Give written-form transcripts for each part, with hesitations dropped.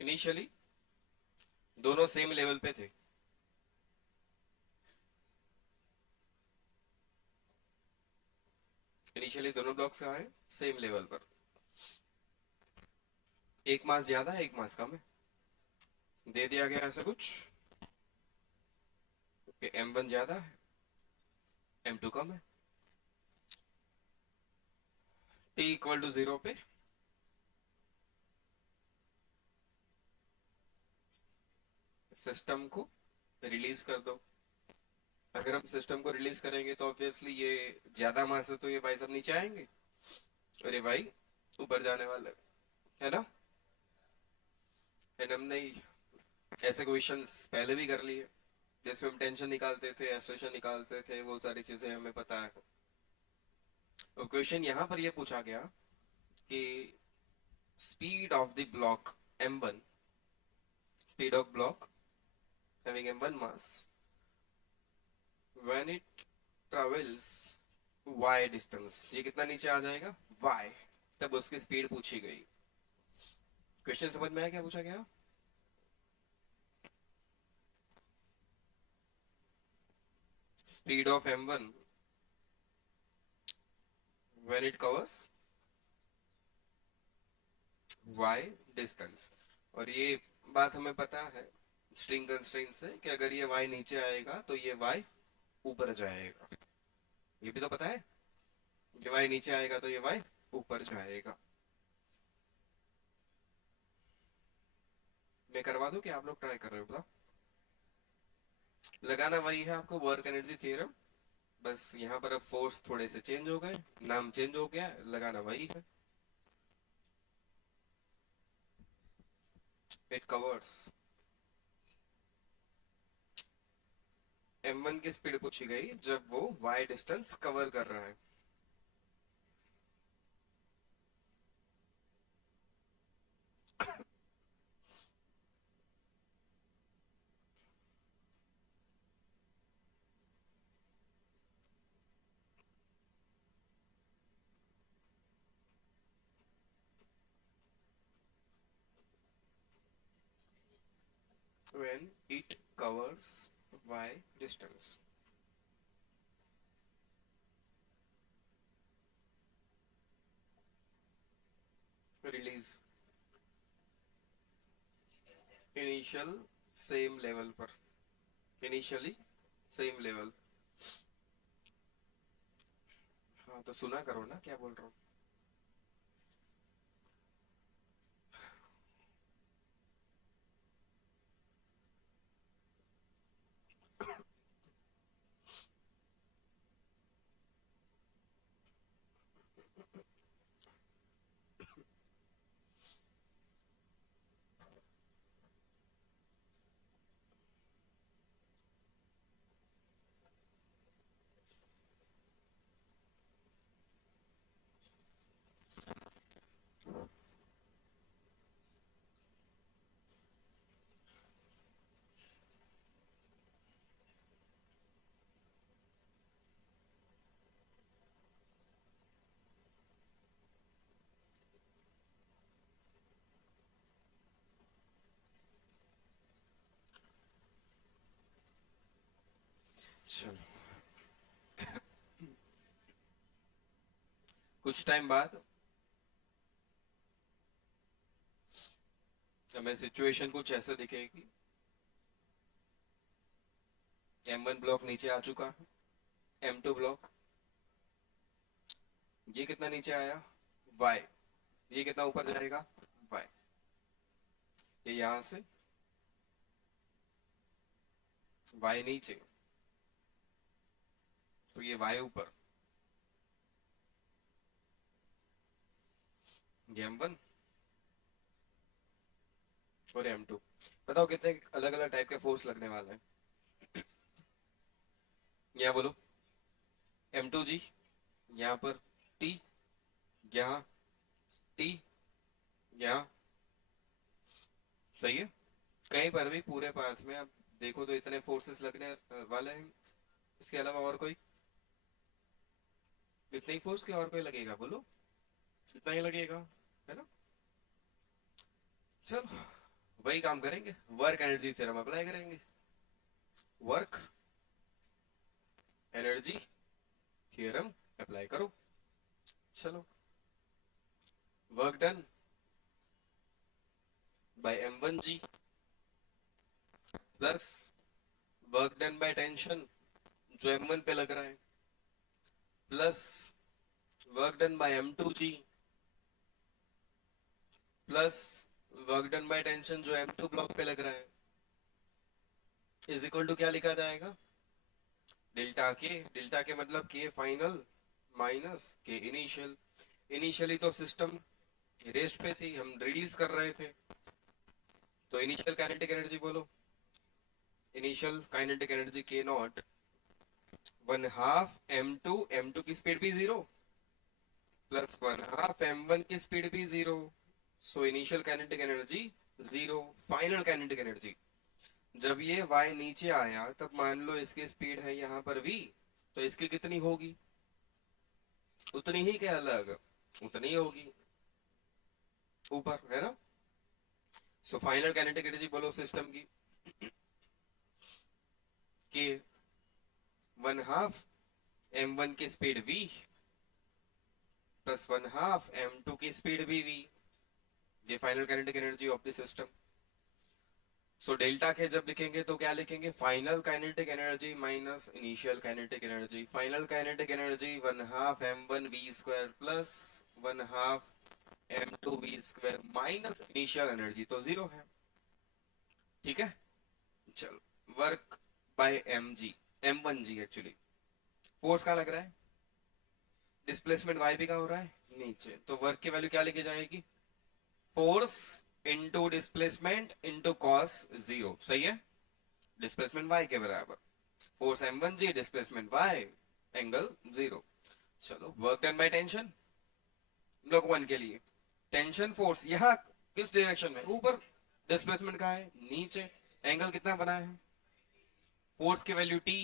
Initially दोनों same level पे थे। इनिशियली दोनों ब्लॉक्स कहाँ हैं? सेम लेवल पर। एक मास ज्यादा है, एक मास कम है। दे दिया गया ऐसा कुछ कि M1 ज्यादा है, M2 कम है। T = 0 पे सिस्टम को रिलीज कर दो। अगर हम सिस्टम को रिलीज करेंगे तो ऑब्वियसली ये ज्यादा मास है, तो ये भाई सब नीचे आएंगे और ये भाई ऊपर जाने वाले, है ना? एंड हमने ऐसे क्वेश्चंस पहले भी कर लिए, जिसमें हम टेंशन निकालते थे, एक्सप्रेशन निकालते थे, वो सारी चीजें हमें पता है। और क्वेश्चन यहाँ पर ये पूछा गया कि speed of the block M1, speed of block having M1 mass when it travels y distance, ये कितना नीचे आ जाएगा? y। तब उसकी स्पीड पूछी गई। क्वेश्चन समझ में आया क्या पूछा गया? Speed of M1 when it covers y distance। और ये बात हमें पता है स्ट्रिंग कंस्ट्रेंट से कि अगर ये y नीचे आएगा तो ये y ऊपर जाएगा। ये भी तो पता है, ये y नीचे आएगा तो ये y ऊपर जाएगा। मैं करवा दूं कि आप लोग ट्राई कर रहे हो? बताओ। लगाना वही है आपको, वर्क एनर्जी थ्योरम। बस यहाँ पर अब फोर्स थोड़े से चेंज हो गए, नाम चेंज हो गया, लगाना वही है। इट कवर्स M1 की स्पीड पूछी गई जब वो y डिस्टेंस कवर कर रहा है। when it covers y distance, release initial same level पर, इनिशियली सेम लेवल। हाँ तो सुना करो ना क्या बोल रहा हूँ। चलो, कुछ टाइम बाद हमें सिचुएशन कुछ ऐसे दिखेगी। M1 ब्लॉक नीचे आ चुका है, M2 ब्लॉक ये कितना नीचे आया? y। ये कितना ऊपर जाएगा? y। ये यहां से y नीचे, तो ये y ऊपर। ये M1 और M2। बताओ कितने अलग अलग टाइप के फोर्स लगने वाले हैं? यहाँ बोलो। M2 जी, यहाँ पर T, यहाँ T, यहाँ। सही है। कहीं पर भी पूरे पाथ में आप देखो तो इतने फोर्सेस लगने वाले हैं। इसके अलावा और कोई? इतने ही फोर्स के और कोई लगेगा? बोलो। इतना ही लगेगा, है ना? चलो, वही काम करेंगे, वर्क एनर्जी थ्योरम अप्लाई करेंगे। वर्क एनर्जी थ्योरम अप्लाई करो। चलो, work done bye m1g plus work done by tension जो m1 पे लग रहा है, plus work done bye m2g plus work done by tension जो m2 ब्लॉक पे लग रहा है, इज इक्वल टू क्या लिखा जाएगा, डेल्टा के मतलब के फाइनल माइनस के इनिशियल। इनिशियली तो सिस्टम रेस्ट पे थी, हम रिलीज कर रहे थे, तो इनिशियल काइनेटिक एनर्जी बोलो। इनिशियल काइनेटिक एनर्जी के नॉट 1/2 m2, m2 की स्पीड भी जीरो, प्लस 1/2 m1 की स्पीड भी zero. So initial kinetic energy zero. Final kinetic energy, जब ये y नीचे आया तब मान लो इसकी स्पीड है यहाँ पर v, तो इसकी कितनी होगी, उतनी ही, क्या अलग, उतनी ही होगी ऊपर, है ना। सो फाइनल काइनेटिक एनर्जी बोलो सिस्टम की, कि 1/2 m1 की स्पीड v प्लस 1/2 m2 की स्पीड भी v, ये final kinetic energy of the system. So delta के जब लिखेंगे तो क्या लिखेंगे, final kinetic energy minus initial kinetic energy. Final kinetic energy 1/2 m1 v square plus 1/2 m2 v square minus initial energy तो जीरो है, ठीक है। चलो, work by m1g actually, force कहाँ लग रहा है, डिस्प्लेसमेंट y भी कहाँ हो रहा है, नीचे, तो वर्क की वैल्यू क्या लिखी जाएगी, force into displacement into cos zero, सही है, डिस्प्लेसमेंट y के बराबर, force m1g displacement y angle zero. चलो, work done by tension block one के लिए, टेंशन फोर्स यहाँ किस डायरेक्शन में, ऊपर, डिस्प्लेसमेंट कहाँ है, नीचे, एंगल कितना बना है, फोर्स की value t,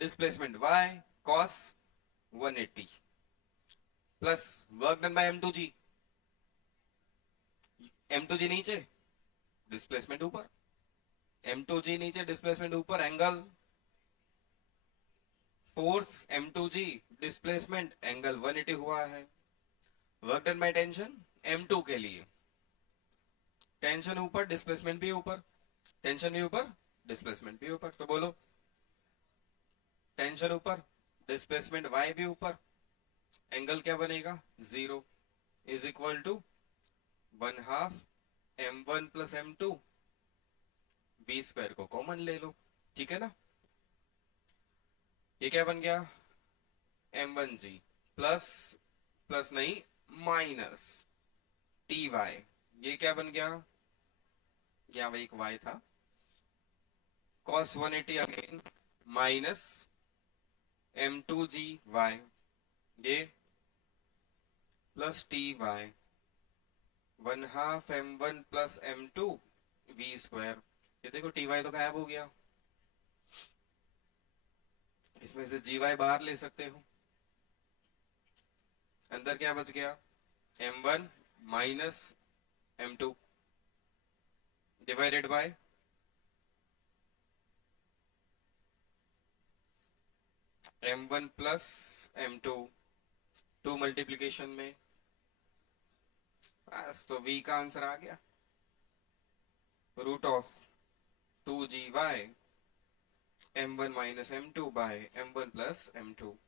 displacement y, cos 180, plus work done bye m2g, m2g नीचे, डिस्प्लेसमेंट ऊपर, m2g नीचे, डिस्प्लेसमेंट ऊपर, angle, force m2g displacement angle 180 हुआ है। Work done by tension m2 के लिए, टेंशन ऊपर, डिस्प्लेसमेंट भी ऊपर, टेंशन भी ऊपर, डिस्प्लेसमेंट भी ऊपर, तो बोलो, टेंशन ऊपर, डिस्प्लेसमेंट y भी ऊपर, एंगल क्या बनेगा, zero, is equal to 1/2 m1 plus m2 v square को कॉमन ले लो, ठीक है ना। ये क्या बन गया, m1g प्लस, प्लस नहीं, माइनस टी वाई, ये क्या बन गया, यहाँ वही एक y था, cos 180 again minus m2g y, ये plus T Y 1/2 m1 plus m2 v square. ये देखो टी वाई तो गायब हो गया, इसमें से जी वाई बाहर ले सकते हो, अंदर क्या बच गया, m1 minus m2 divided by m1 plus m2, 2 multiplication में, बस तो v का आंसर आ गया, root of 2g m1 minus m2 by m1 plus m2।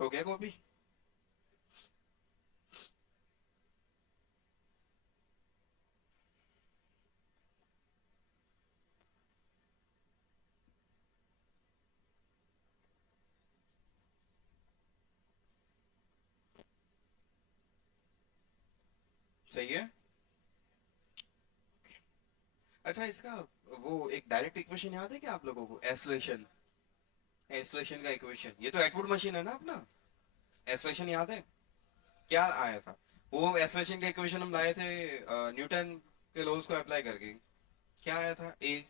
हो गया कॉपी, सही है। अच्छा, इसका वो एक डायरेक्ट इक्वेशन याद है क्या आप लोगों को? एस्लेशन, एस्लेशन का इक्वेशन, ये तो एटवुड मशीन है ना अपना। एस्लेशन याद है? क्या आया था? वो एस्लेशन का इक्वेशन हम लाए थे न्यूटन के लॉज को अप्लाई करके। क्या आया था? A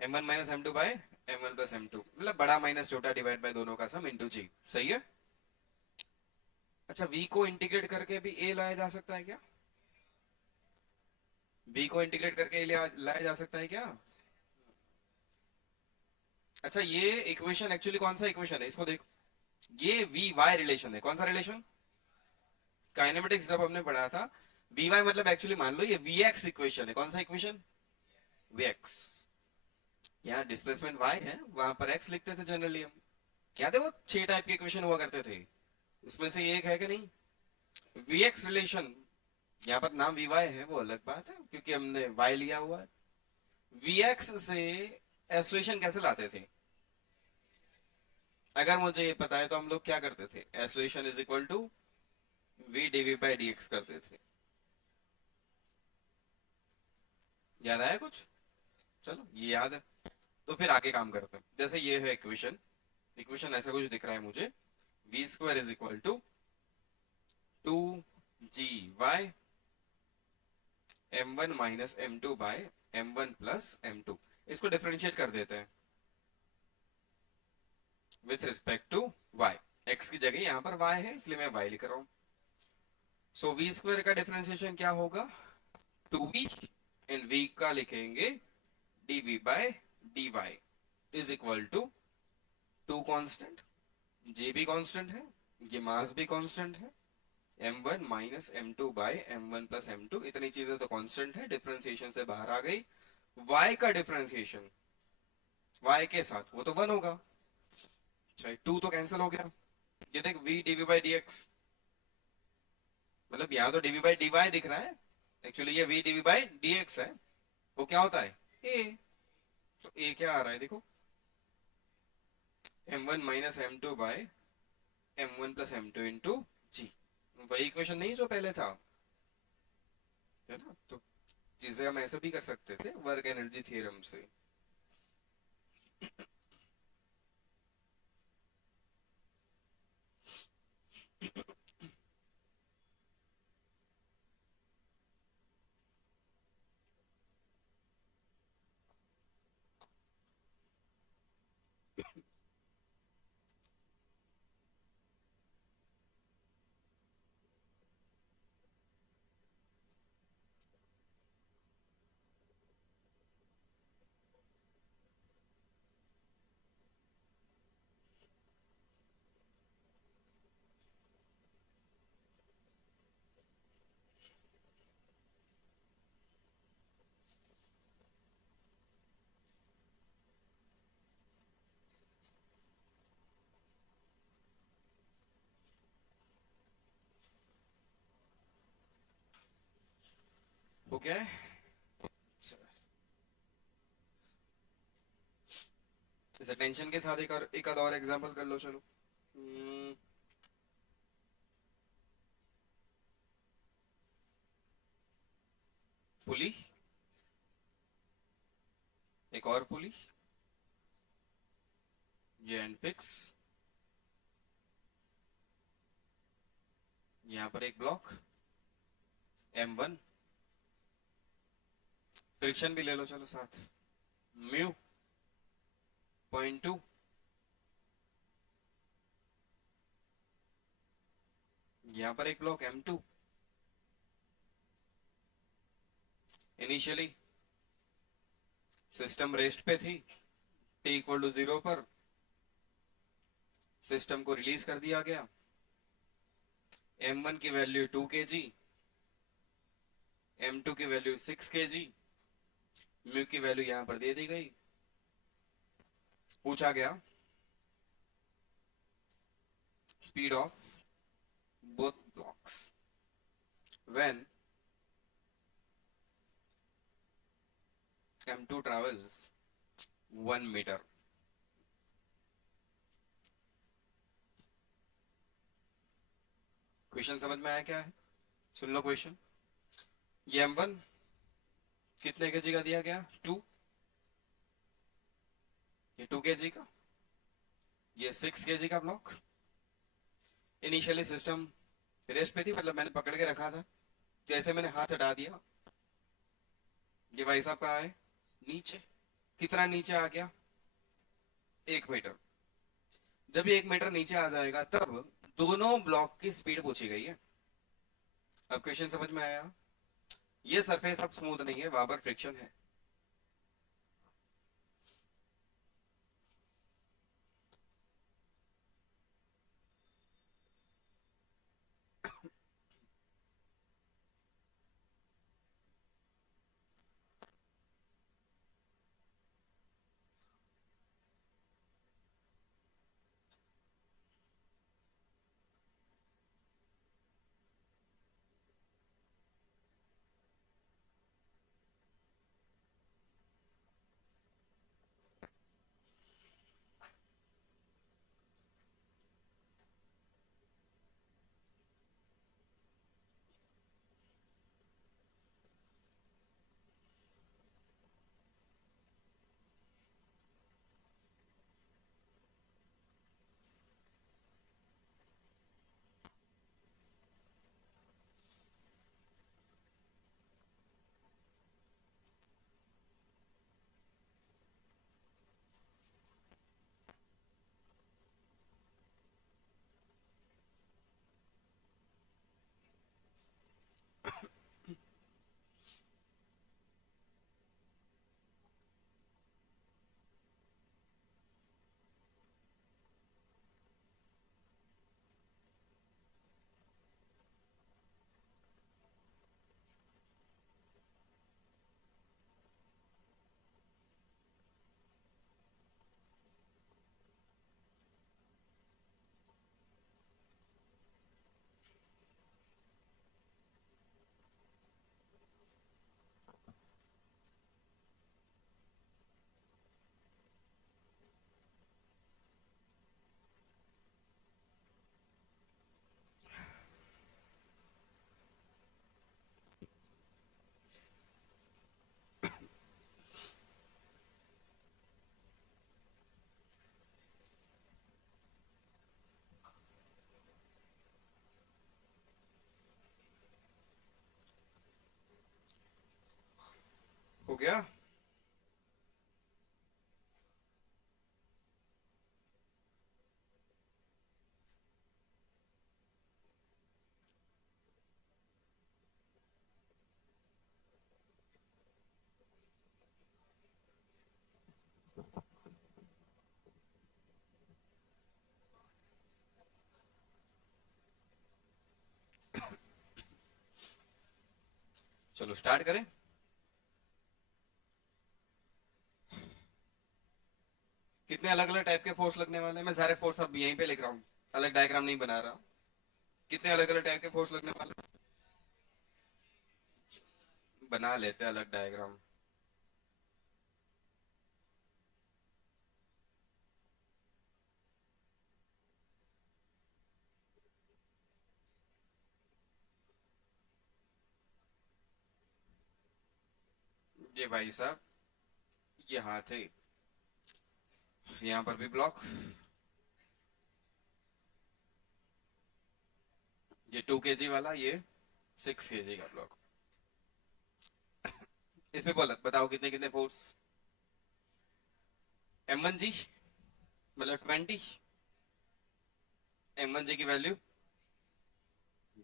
M one minus M two by M one plus M two, मतलब बड़ा माइनस छोटा डिवाइड बाय दोनों का सम इंटू जी। सही है। अच्छा, v को इंटीग्रेट करके भी a लाया जा सकता है क्या? v को इंटीग्रेट करके a लाया जा सकता है क्या? अच्छा, ये इक्वेशन एक्चुअली कौन सा इक्वेशन है, इसको देखो। ये वी वाई रिलेशन है। कौन सा रिलेशन? काइनेमेटिक्स जब हमने पढ़ा था, वी वाई मतलब एक्चुअली मान लो ये वी एक्स इक्वेशन है। कौन सा इक्वेशन? V X. यहाँ डिस्प्लेसमेंट y है, वहां पर x लिखते थे जनरली हम। याद है वो 6 टाइप के इक्वेशन हुआ करते थे, उसमें से ये एक है कि नहीं? V X relation. यहाँ पर नाम वी वाई है वो अलग बात है, क्योंकि हमने y लिया हुआ है। वी एक्स से एसोलेशन कैसे लाते थे? अगर मुझे ये पता है तो हम लोग क्या करते थे? Acceleration is equal to V DV by D X करते थे। याद आया कुछ? चलो ये याद है तो फिर आगे काम करते हैं। जैसे ये है इक्वेशन, इक्वेशन ऐसा कुछ दिख रहा है मुझे। V square is equal to 2 GY m1 minus m2 by m1 plus m2। इसको डिफरेंशिएट कर देते हैं with respect to y। x की जगह यहां पर y है इसलिए मैं y लिख रहा हूं। सो वी स्क्वायर का डिफरेंशिएशन क्या होगा? 2v, इन v का लिखेंगे dv बाय dy is equal to 2 constant, g भी कांस्टेंट है, ये मास भी कांस्टेंट है, m1 minus m2 by m1 plus m2, इतनी चीजें तो कांस्टेंट है, डिफरेंशिएशन से बाहर आ गई। y का डिफरेंशिएशन y के साथ वो तो 1 होगा। अच्छा, 2 तो कैंसिल हो गया। ये देख v dv बाई dx, मतलब यहाँ तो dv बाई dy दिख रहा है, एक्चुअली ये v dv बाई dx है। वो क्या होता है? a। तो a क्या आ रहा है देखो, m1 minus m2 by m1 plus m2 into g. वही इक्वेशन नहीं जो पहले था, है ना? तो चीजें हम ऐसे भी कर सकते थे वर्क एनर्जी थ्योरम से। हो गया है? इसे टेंशन के साथ एक आध और एग्जांपल कर लो चलो। हम्म, पुली, एक और पुली, ये एंड फिक्स, यहाँ पर एक ब्लॉक m1, फ्रिक्शन भी ले लो चलो साथ, म्यू 0.2, यहाँ पर एक block m2। Initially system rest पे थी, t इक्वल टू 0 पर सिस्टम को रिलीज कर दिया गया। m1 की वैल्यू 2 kg, m2 की वैल्यू 6 kg, म्यू की वैल्यू यहाँ पर दे दी गई। पूछा गया speed of both blocks when m2 travels 1 metre. Question समझ में आया क्या है? सुन लो क्वेश्चन। ये M1 कितने केजी का दिया गया? 2। ये 2 केजी का, ये 6 केजी का ब्लॉक। इनिशियली सिस्टम रेस्ट पे थी, मतलब मैंने पकड़ के रखा था, जैसे मैंने हाथ हटा दिया ये भाई साहब कहाँ है? नीचे। कितना नीचे आ गया? 1 मीटर। जब ये 1 मीटर नीचे आ जाएगा तब दोनों ब्लॉक की स्पीड पूछी गई है। अब क्वेश्चन समझ में आया? ये सरफेस अब स्मूथ नहीं है, वहां पर फ्रिक्शन है। हो गया? चलो स्टार्ट करें। कितने अलग अलग टाइप के फोर्स लगने वाले हैं? मैं सारे फोर्स अब यहीं पे लिख रहा हूँ, अलग डायग्राम नहीं बना रहा। कितने अलग अलग टाइप के फोर्स लगने वाले हैं? बना लेते हैं अलग डायग्राम। ये भाई साहब यहाँ थे, यहाँ पर भी ब्लॉक। ये 2 केजी वाला, ये 6 केजी का ब्लॉक। इसमें बोला बताओ कितने कितने फोर्स? M1G मतलब 20। M1G की वैल्यू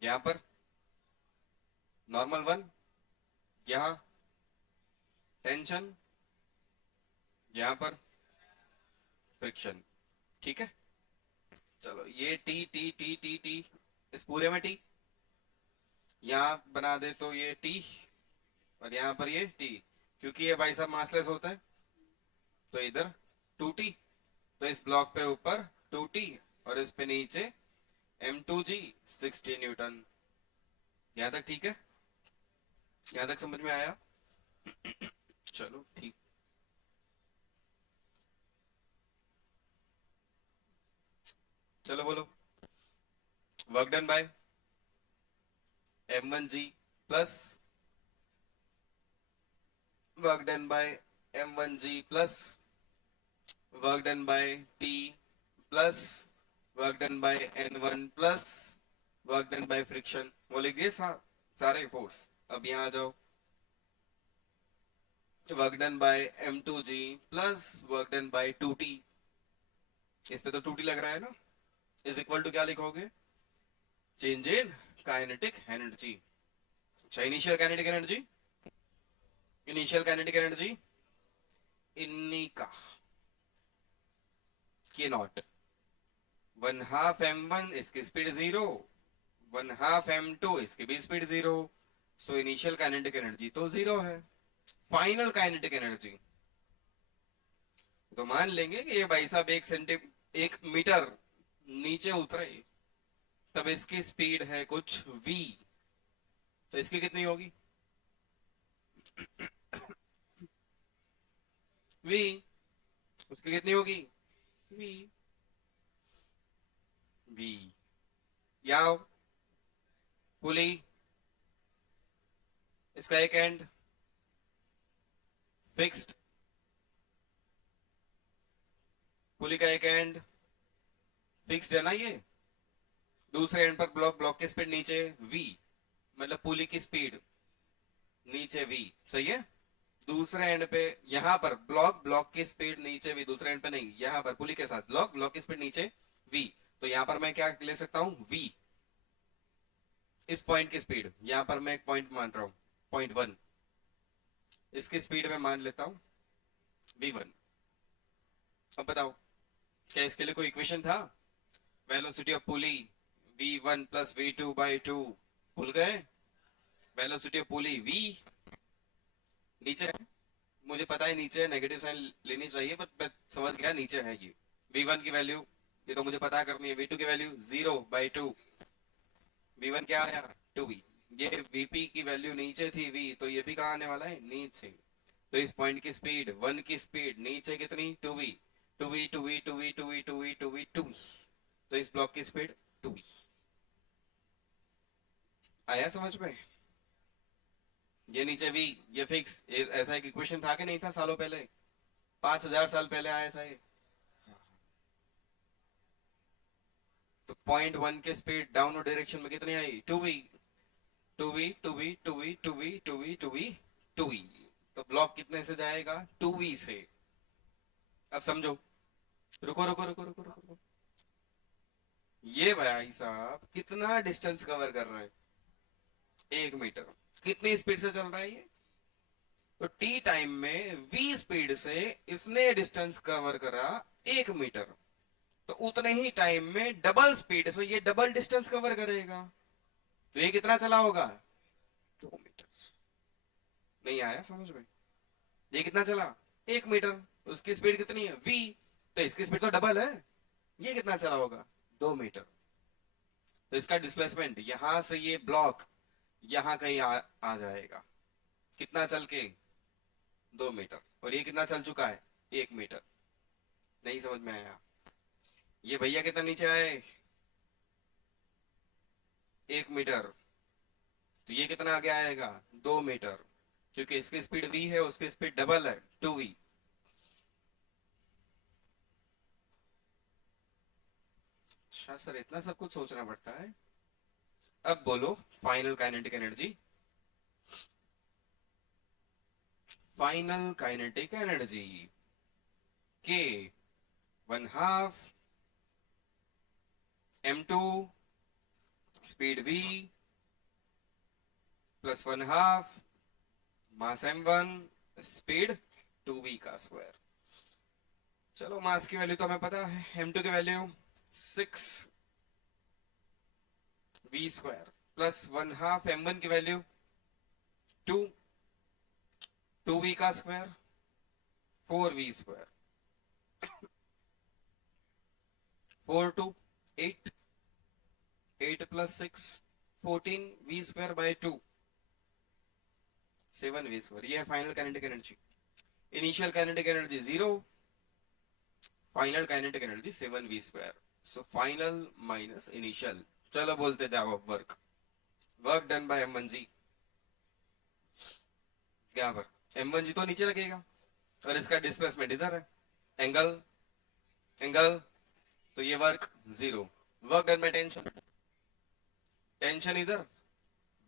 यहाँ पर नॉर्मल 1, यहाँ टेंशन, यहाँ पर फ्रिक्शन। ठीक है, चलो ये T T T T T, इस पूरे में टी, यहाँ बना दे तो ये टी, और यहाँ पर ये टी। क्योंकि ये भाई साहब मासलेस होता है तो इधर 2T, तो इस ब्लॉक पे ऊपर 2T और इस पे नीचे M2G 60 न्यूटन। यहाँ तक ठीक है? यहाँ तक समझ में आया? चलो ठीक। चलो बोलो। Work done bye M1G plus work done bye m1g plus work done bye t plus work done bye n1 plus work done by friction, वो लिख दिए सारे फोर्स। अब यहाँ आ जाओ, work done bye m2g plus work done bye 2t, इस पे तो 2t लग रहा है ना, इज इक्वल टू क्या लिखोगे, चेंज इन काइनेटिक एनर्जी। अच्छा, initial kinetic energy, initial kinetic energy इन्हीं का के नॉट 1/2 m1, इसकी स्पीड 0, 1/2 m2, इसकी भी speed 0, so initial kinetic energy तो 0 है। फाइनल काइनेटिक एनर्जी तो मान लेंगे कि ये भाई साहब 1 मीटर नीचे उतरे, तब इसकी स्पीड है कुछ v, तो इसकी कितनी होगी v, उसकी कितनी होगी v, v यहाँ पुली, इसका एक एंड फिक्स्ड, पुली का एक एंड फिक्स्ड है ना, ये दूसरे एंड पर ब्लॉक, ब्लॉक की स्पीड नीचे v, मतलब पुली की स्पीड नीचे v, सही है। दूसरे एंड पे यहाँ पर ब्लॉक, ब्लॉक की स्पीड नीचे v, दूसरे एंड पे नहीं, यहाँ पर पुली के साथ ब्लॉक, ब्लॉक की स्पीड नीचे v, तो यहाँ पर मैं क्या ले सकता हूँ v, इस पॉइंट की स्पीड, यहाँ पर मैं एक पॉइंट मान रहा हूँ .1, इसकी स्पीड में मान लेता हूँ v1। अब बताओ, क्या इसके लिए कोई इक्वेशन था, velocity of pulley v1 plus v2 by 2, भूल गए, वेलोसिटी ऑफ पुली v नीचे है, मुझे पता है नीचे नेगेटिव साइन लेनी चाहिए, पर मैं समझ गया नीचे है ये v1 की वैल्यू, ये तो मुझे पता करनी है, v2 की वैल्यू 0/2, v1 क्या आया 2v, ये vp की वैल्यू नीचे थी v, तो ये भी कहाँ आने वाला है नीचे, तो इस पॉइंट की स्पीड 1 की स्पीड नीचे कितनी 2v, 2v 2v 2v 2v 2v 2v 2v, तो इस ब्लॉक की स्पीड 2v। आया समझ में, ये नीचे v, ये फिक्स, ऐसा एक इक्वेशन था कि नहीं था सालों पहले, 5000 साल पहले आया था ये। तो .1 के स्पीड डाउनवर्ड डायरेक्शन में कितनी आई 2v, 2v 2v 2v 2v 2v 2v 2v, तो ब्लॉक कितने से जाएगा 2v से। अब समझो, रुको रुको रुको रुको रुको, ये भाई साहब कितना डिस्टेंस कवर कर रहा है 1 मीटर, कितनी स्पीड से चल रहा है ये, तो t टाइम में v स्पीड से इसने डिस्टेंस कवर करा 1 मीटर, तो उतने ही टाइम में डबल स्पीड से ये डबल डिस्टेंस कवर करेगा, तो ये कितना चला होगा 2 मीटर। नहीं आया समझ में, ये कितना चला 1 मीटर, उसकी स्पीड कितनी है v, तो इसकी स्पीड तो डबल है, ये कितना चला होगा 2 मीटर, तो इसका डिस्प्लेसमेंट यहां से ये ब्लॉक यहां कहीं आ जाएगा, कितना चल के 2 मीटर, और ये कितना चल चुका है 1 मीटर। नहीं समझ में आया, ये भैया कितना नीचे आए 1 मीटर, तो ये कितना आगे आएगा 2 मीटर, क्योंकि इसकी स्पीड v है, उसकी स्पीड डबल है 2v। अच्छा सर, इतना सब कुछ सोचना पड़ता है। अब बोलो final kinetic energy, final kinetic energy के 1/2 m2 स्पीड v प्लस 1/2 मास m1 स्पीड 2v का स्क्वायर। चलो मास की वैल्यू तो हमें पता है, m2 की वैल्यू 6v² प्लस 1/2 m1 की वैल्यू 2, 2v का square 4v², 4 2 8, 8 plus 6 14v²/2, 7v², ये है final kinetic energy. Initial kinetic energy 0, final kinetic energy 7v², so final minus initial. चलो बोलते जाओ अब work, work done bye m1g, यहाँ पर m1g तो नीचे लगेगा और इसका डिस्प्लेसमेंट इधर है, एंगल एंगल, तो ये work zero. Work done by tension, tension इधर,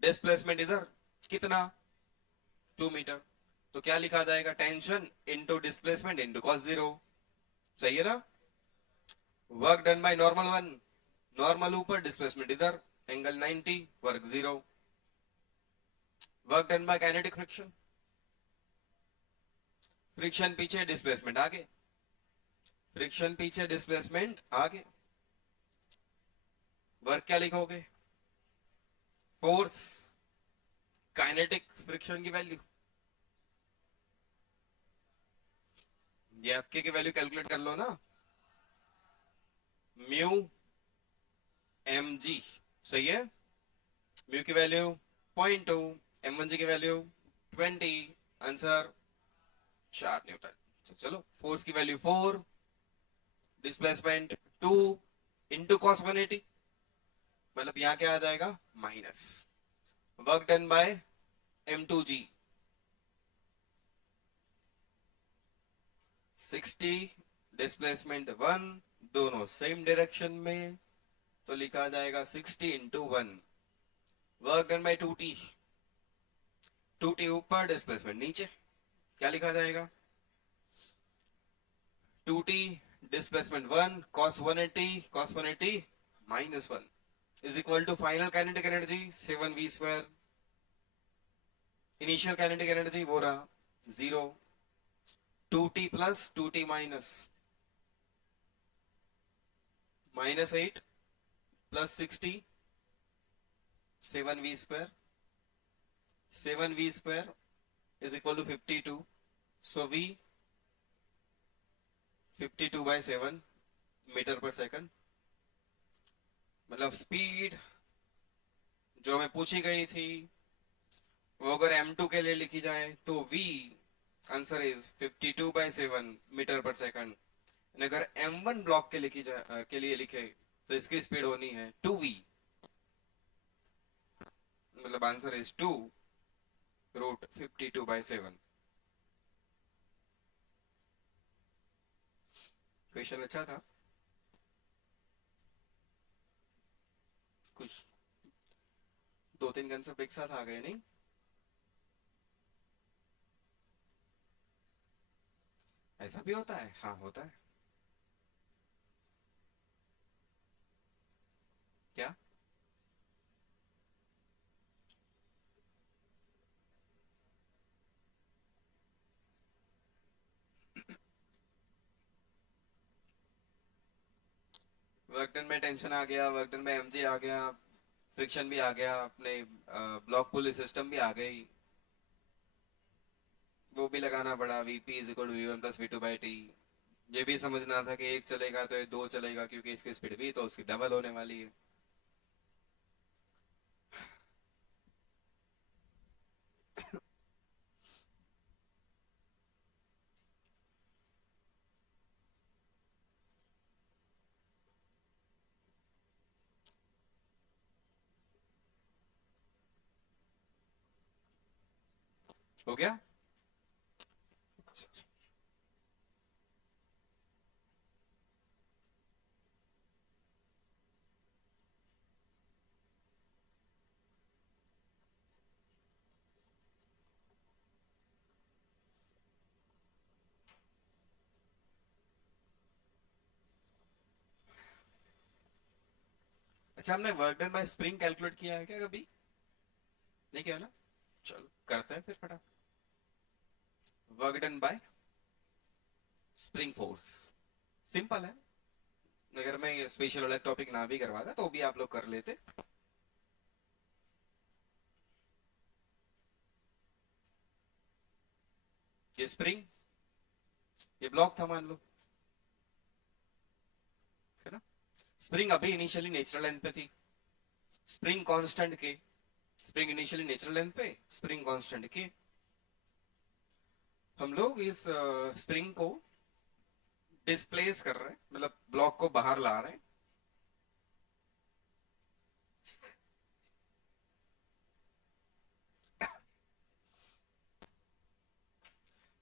डिस्प्लेसमेंट इधर, कितना 2 मीटर। तो क्या लिखा जाएगा, tension into displacement into cos zero. सही है ना। Work done by normal one, normal ऊपर डिस्प्लेसमेंट इधर, angle 90, work zero. Work done bye kinetic friction, friction पीछे डिस्प्लेसमेंट आगे, फ्रिक्शन पीछे डिस्प्लेसमेंट आगे। वर्क क्या लिखोगे, फोर्स काइनेटिक फ्रिक्शन की वैल्यू, ये आपके की वैल्यू कैलकुलेट कर लो ना, म्यू एम जी। सही है, म्यू की वैल्यू 0.2, m1g की वैल्यू 20, आंसर 4 न्यूटन। तो चलो फोर्स की वैल्यू 4, डिस्प्लेसमेंट 2 इंटू कॉस 180, मतलब यहाँ क्या आ जाएगा minus. Work done bye m2g 60, displacement 1, दोनों सेम डायरेक्शन में, तो लिखा जाएगा 60 into 1। Work done bye 2t, 2t ऊपर डिस्प्लेसमेंट नीचे, क्या लिखा जाएगा 2t displacement 1 cos 180, cos 180 minus 1 is equal to final kinetic energy 7v square, initial kinetic energy वो रहा 0, 2t plus 2t minus -8 plus 60, 7v square, 7v square is equal to 52, so v 52/7 metre पर second. मतलब speed जो हमें पूछी गई थी वो अगर m2 के लिए लिखी जाए तो v आंसर इज 52/7 मीटर पर सेकंड। अगर m1 ब्लॉक के लिखी जाए के लिए लिखे तो इसकी स्पीड होनी है 2v, मतलब आंसर इज 2 रूट 52/7। क्वेश्चन अच्छा था, कुछ 2-3 कंसेप्ट एक साथ आ गए नहीं। ऐसा भी होता है, हाँ होता है। क्या वर्क डन में टेंशन आ गया, वर्क डन में mg आ गया, फ्रिक्शन भी आ गया, अपने ब्लॉक पुल सिस्टम भी आ गई, वो भी लगाना पड़ा, vp is equal to v1 plus v2/t। ये भी समझना था कि एक चलेगा तो ये दो चलेगा, क्योंकि इसकी स्पीड भी तो उसकी डबल होने वाली है। हो गया। अच्छा, हमने work done by spring calculate किया है क्या कभी? नहीं किया ना, चलो करते हैं फिर फटाफट। Work done by spring force simple है, अगर मैं स्पेशल वाला टॉपिक ना भी करवाता तो भी आप लोग कर लेते। ये स्प्रिंग, ये ब्लॉक था मान लो, है ना। स्प्रिंग अभी इनिशियली नेचुरल लेंथ पे थी, स्प्रिंग कांस्टेंट के, स्प्रिंग इनिशियली नेचुरल लेंथ पे, स्प्रिंग कांस्टेंट के। हम लोग इस स्प्रिंग को डिस्प्लेस कर रहे हैं, मतलब ब्लॉक को बाहर ला रहे हैं।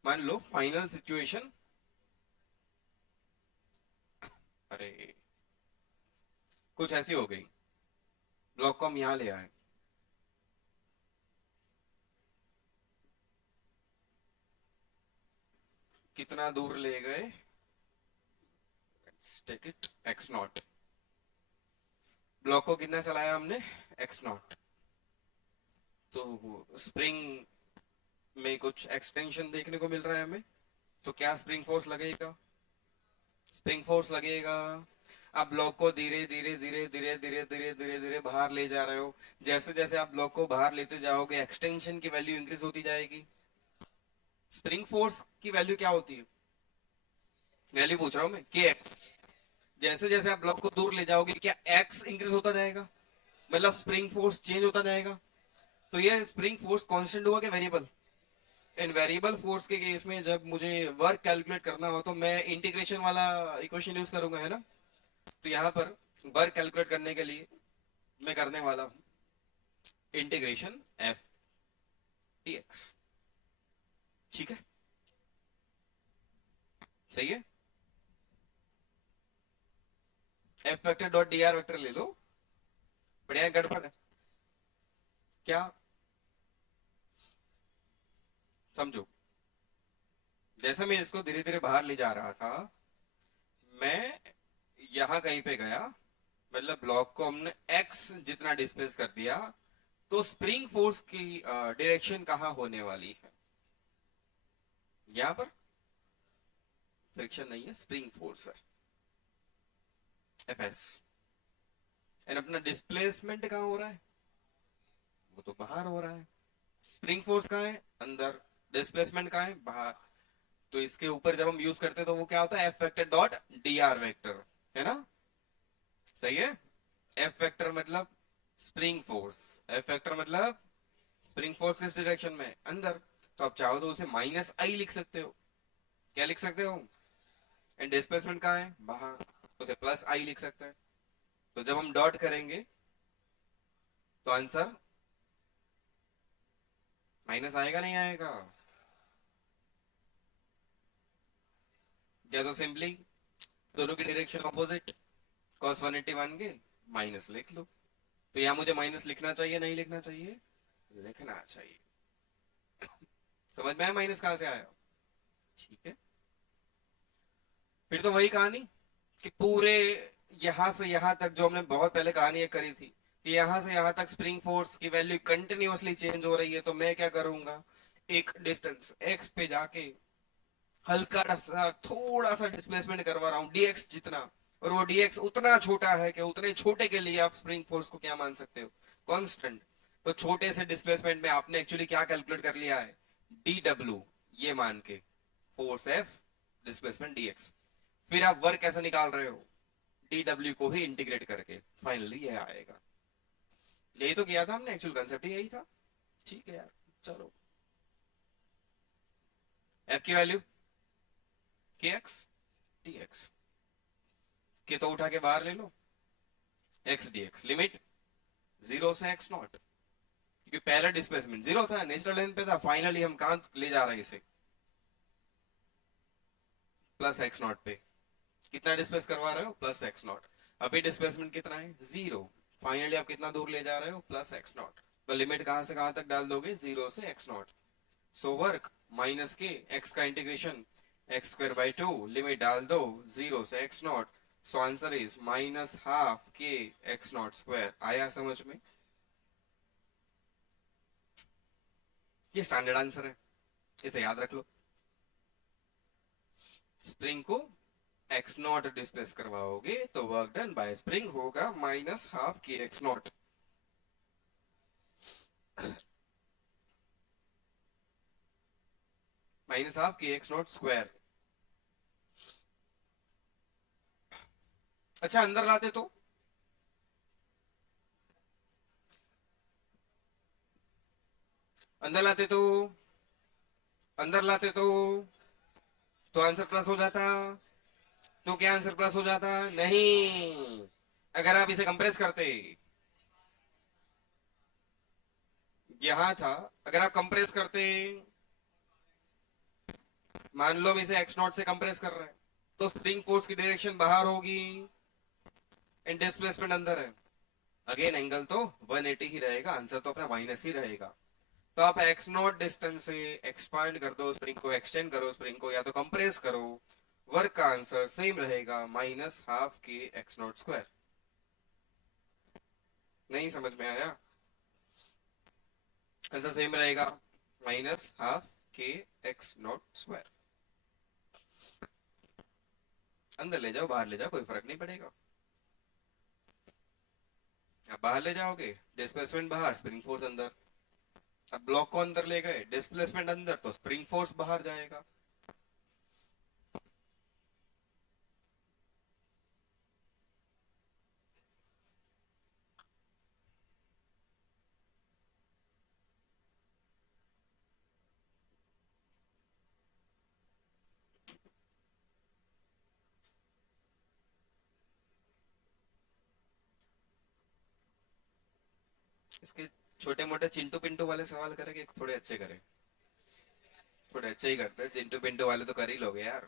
मान लो फाइनल सिचुएशन, अरे कुछ ऐसी हो गई, ब्लॉक को हम यहां ले आए, कितना दूर ले गए, take it X not, block को कितना चलाया हमने, एक्स नॉट, तो स्प्रिंग में कुछ एक्सटेंशन देखने को मिल रहा है हमें, तो क्या स्प्रिंग फोर्स लगेगा, स्प्रिंग फोर्स लगेगा। आप ब्लॉक को धीरे धीरे धीरे धीरे धीरे धीरे धीरे धीरे बाहर ले जा रहे हो, जैसे जैसे आप ब्लॉक को बाहर लेते जाओगे एक्सटेंशन की वैल्यू इंक्रीज होती जाएगी। स्प्रिंग फोर्स की वैल्यू क्या होती है, वैल्यू पूछ रहा हूं मैं, के एक्स, जैसे जैसे आप ब्लॉक को दूर ले जाओगे क्या एक्स इंक्रीज होता जाएगा, मतलब स्प्रिंग फोर्स चेंज होता जाएगा। तो ये स्प्रिंग फोर्स कांस्टेंट हुआ क्या वेरिएबल, इन वेरिएबल फोर्स के केस में जब मुझे वर्क कैलकुलेट करना हो तो मैं इंटीग्रेशन वाला इक्वेशन यूज करूंगा, है ना। तो यहाँ पर वर्क कैलकुलेट करने के लिए मैं करने वाला हूं इंटीग्रेशन एफ डी एक्स, ठीक है, सही है। F vector dot D R vector ले लो, बढ़िया, गड़बड़ है क्या, समझो, जैसे मैं इसको धीरे धीरे बाहर ले जा रहा था, मैं यहां कहीं पे गया, मतलब ब्लॉक को हमने एक्स जितना डिस्प्लेस कर दिया, तो स्प्रिंग फोर्स की डायरेक्शन कहाँ होने वाली है, यहां पर फ्रिक्शन नहीं है, स्प्रिंग फोर्स है एफ एस, एंड अपना डिस्प्लेसमेंट कहाँ हो रहा है, वो तो बाहर हो रहा है, स्प्रिंग फोर्स कहाँ है, अंदर, डिस्प्लेसमेंट कहाँ है, बाहर। तो इसके ऊपर जब हम यूज करते हैं तो वो क्या होता है, F vector dot D R vector, है ना, सही है। एफ वेक्टर मतलब स्प्रिंग फोर्स, एफ वेक्टर मतलब स्प्रिंग फोर्स किस डायरेक्शन में, अंदर, तो आप चाहो तो उसे माइनस आई लिख सकते हो, क्या लिख सकते हो, एंड डिस्प्लेसमेंट कहाँ है, बाहर, उसे प्लस आई लिख सकते हैं। तो जब हम डॉट करेंगे तो आंसर माइनस आएगा नहीं आएगा, या तो सिंपली दोनों की डायरेक्शन ऑपोजिट, cos 181 के माइनस लिख लो। तो यहाँ मुझे माइनस लिखना चाहिए नहीं लिखना चाहिए, लिखना चाहिए, समझ में आया माइनस कहां से आया, ठीक है। फिर तो वही कहानी कि पूरे यहां से यहां तक जो हमने बहुत पहले कहानी एक करी थी कि यहां से यहां तक स्प्रिंग फोर्स की वैल्यू कंटिन्यूअसली चेंज हो रही है, तो मैं क्या करूंगा, एक डिस्टेंस एक्स पे जाके हल्का सा थोड़ा सा डिस्प्लेसमेंट करवा रहा हूँ डीएक्स जितना, और वो डीएक्स उतना छोटा है कि उतने छोटे के लिए आप स्प्रिंग फोर्स को क्या मान सकते हो, कांस्टेंट। तो छोटे से डिस्प्लेसमेंट में आपने एक्चुअली क्या कैलकुलेट कर लिया है, डी डब्ल्यू, ये मान के फोर्स एफ डिस्प्लेसमेंट डीएक्स, फिर आप वर्क कैसे निकाल रहे हो, डी डब्ल्यू को ही इंटीग्रेट करके, फाइनली ये आएगा। यही तो किया था हमने, एक्चुअल कंसेप्ट यही था, ठीक है यार, चलो। एफ की वैल्यू के एक्स डी एक्स, के तो उठा के बाहर ले लो, x d x, limit zero से एक्स नॉट, क्योंकि पहला डिस्प्लेसमेंट जीरो था, नेचुरल लेंथ पे था, फाइनली हम कहां ले जा रहे हैं इसे, प्लस एक्स नॉट पे, कितना डिस्प्लेस करवा रहे हो, प्लस एक्स नॉट, अभी डिस्प्लेसमेंट कितना है, जीरो, फाइनली आप कितना दूर ले जा रहे हो, प्लस एक्स नॉट, तो लिमिट कहां से कहां तक डाल दोगे, जीरो से x naught, so work minus के एक्स का integration x square by two, limit डाल दो जीरो से x naught, so answer is minus half के एक्स नॉट स्क्वायर। आया समझ में, ये स्टैंडर्ड आंसर है, इसे याद रख लो। स्प्रिंग को एक्स नॉट डिस्प्लेस करवाओगे तो वर्क डन बाय स्प्रिंग होगा माइनस हाफ के एक्स नॉट, माइनस हाफ के एक्स नॉट स्क्वायर। अच्छा अंदर लाते तो, अंदर लाते तो, अंदर लाते तो आंसर प्लस हो जाता, तो क्या आंसर प्लस हो जाता, नहीं, अगर आप इसे कंप्रेस करते, यहां था, अगर आप कंप्रेस करते मान लो हम इसे एक्स नॉट से कंप्रेस कर रहे हैं, तो स्प्रिंग फोर्स की डायरेक्शन बाहर होगी एंड डिस्प्लेसमेंट अंदर है। अगेन एंगल तो 180 ही रहेगा, आंसर तो अपना माइनस ही रहेगा। तो आप एक्स नॉट डिस्टेंस से एक्सपांड कर दो स्प्रिंग को, एक्सटेंड करो स्प्रिंग को, या तो कंप्रेस करो, वर्क का आंसर सेम रहेगा, माइनस हाफ के एक्स नॉट स्क्वायर। नहीं समझ में आया? आंसर सेम रहेगा, माइनस हाफ के एक्स नॉट स्क्वायर। अंदर ले जाओ बाहर ले जाओ, कोई फर्क नहीं पड़ेगा। अब बाहर ले जाओगे, डिस्प्लेसमेंट बाहर, स्प्रिंग फोर्स अंदर। अब ब्लॉक को अंदर ले गए, डिस्प्लेसमेंट अंदर, तो स्प्रिंग फोर्स बाहर जाएगा। इसके छोटे मोटे चिंटू पिंटू वाले सवाल करेंगे, थोड़े अच्छे करें। थोड़े अच्छे ही करते हैं, चिंटू पिंटू वाले तो कर ही लोगे यार।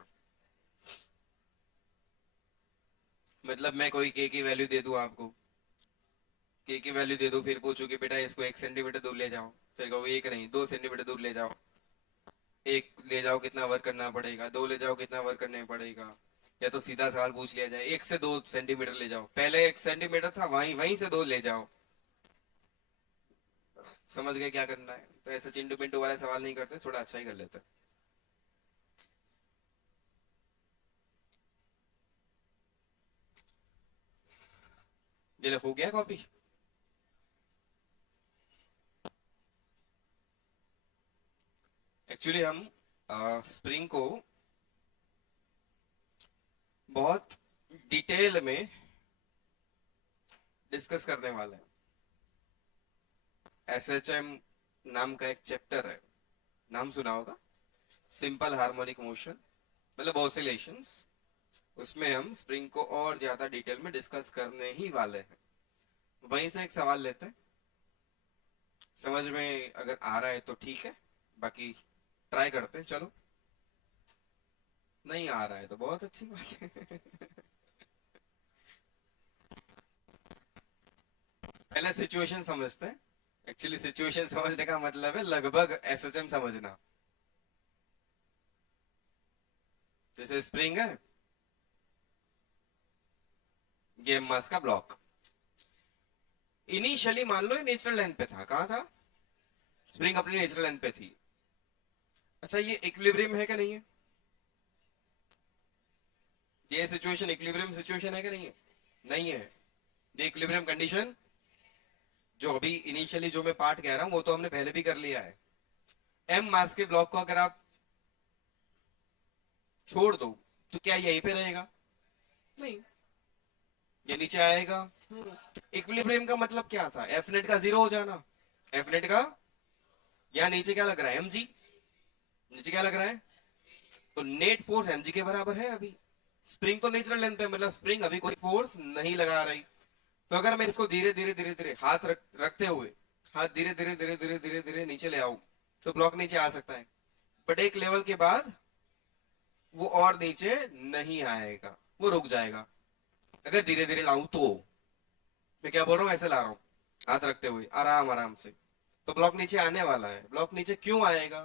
मतलब मैं कोई के की वैल्यू दे दूं आपको, के की वैल्यू दे दूं, फिर पूछूं कि बेटा इसको 1 सेंटीमीटर दूर ले जाओ, फिर कहो एक नहीं 2 सेंटीमीटर दूर ले जाओ। एक ले जाओ कितना वर्क करना पड़ेगा, दो ले जाओ कितना वर्क करना पड़ेगा। या तो सीधा सवाल पूछ लिया जाए, 1 से 2 सेंटीमीटर ले जाओ, पहले 1 सेंटीमीटर था, वहीं वहीं से 2 ले जाओ। बस समझ गए क्या करना है। तो ऐसे चिंटू पिंटू वाले सवाल नहीं करते, थोड़ा अच्छा ही कर लेते। ये लो, हो गया कॉपी। एक्चुअली हम स्प्रिंग को बहुत डिटेल में डिस्कस करने वाले हैं। एसएचएम नाम का एक चैप्टर है, नाम सुना होगा, सिंपल हार्मोनिक मोशन, मतलब ऑसिलेशंस। उसमें हम स्प्रिंग को और ज्यादा डिटेल में डिस्कस करने ही वाले हैं। वहीं से एक सवाल लेते हैं, समझ में अगर आ रहा है तो ठीक है, बाकी ट्राई करते हैं। चलो, नहीं आ रहा है तो बहुत अच्छी बात है। पहले सिचुएशन समझते हैं। एक्चुअली सिचुएशन समझने का मतलब है लगभग एसएचएम समझना। जैसे स्प्रिंग है, ये मास का ब्लॉक, इनिशियली मान लो ये नेचुरल लेंथ पे था। कहाँ था? स्प्रिंग अपनी नेचुरल लेंथ पे थी। अच्छा, ये इक्विलिब्रियम है क्या नहीं है? ये सिचुएशन इक्विलिब्रियम सिचुएशन है क्या नहीं है? नहीं है। ये इक्विलिब्रियम कंडीशन, जो अभी इनिशियली जो मैं पार्ट कह रहा हूं वो तो हमने पहले भी कर लिया है। एम मास के ब्लॉक को अगर आप छोड़ दो तो क्या यहीं पे रहेगा? नहीं, ये नीचे आएगा। इक्विलिब्रियम का मतलब क्या था? एफ नेट का 0 हो जाना। एफ नेट का, या नीचे क्या लग रहा है? mg। नीचे क्या लग रहा है? तो नेट फोर्स mg के बराबर है अभी। स्प्रिंग तो नेचुरल लेंथ पे, मतलब स्प्रिंग अभी कोई फोर्स नहीं लगा रही। तो अगर मैं इसको धीरे धीरे धीरे धीरे हाथ रखते हुए, हाथ धीरे धीरे धीरे धीरे धीरे धीरे नीचे ले आऊं, तो ब्लॉक नीचे आ सकता है, बट एक लेवल के बाद वो और नीचे नहीं आएगा, वो रुक जाएगा। अगर धीरे धीरे लाऊं तो, मैं क्या बोल रहा हूँ, ऐसे ला रहा हूँ हाथ रखते हुए आराम आराम से, तो ब्लॉक नीचे आने वाला है। ब्लॉक नीचे क्यों आएगा?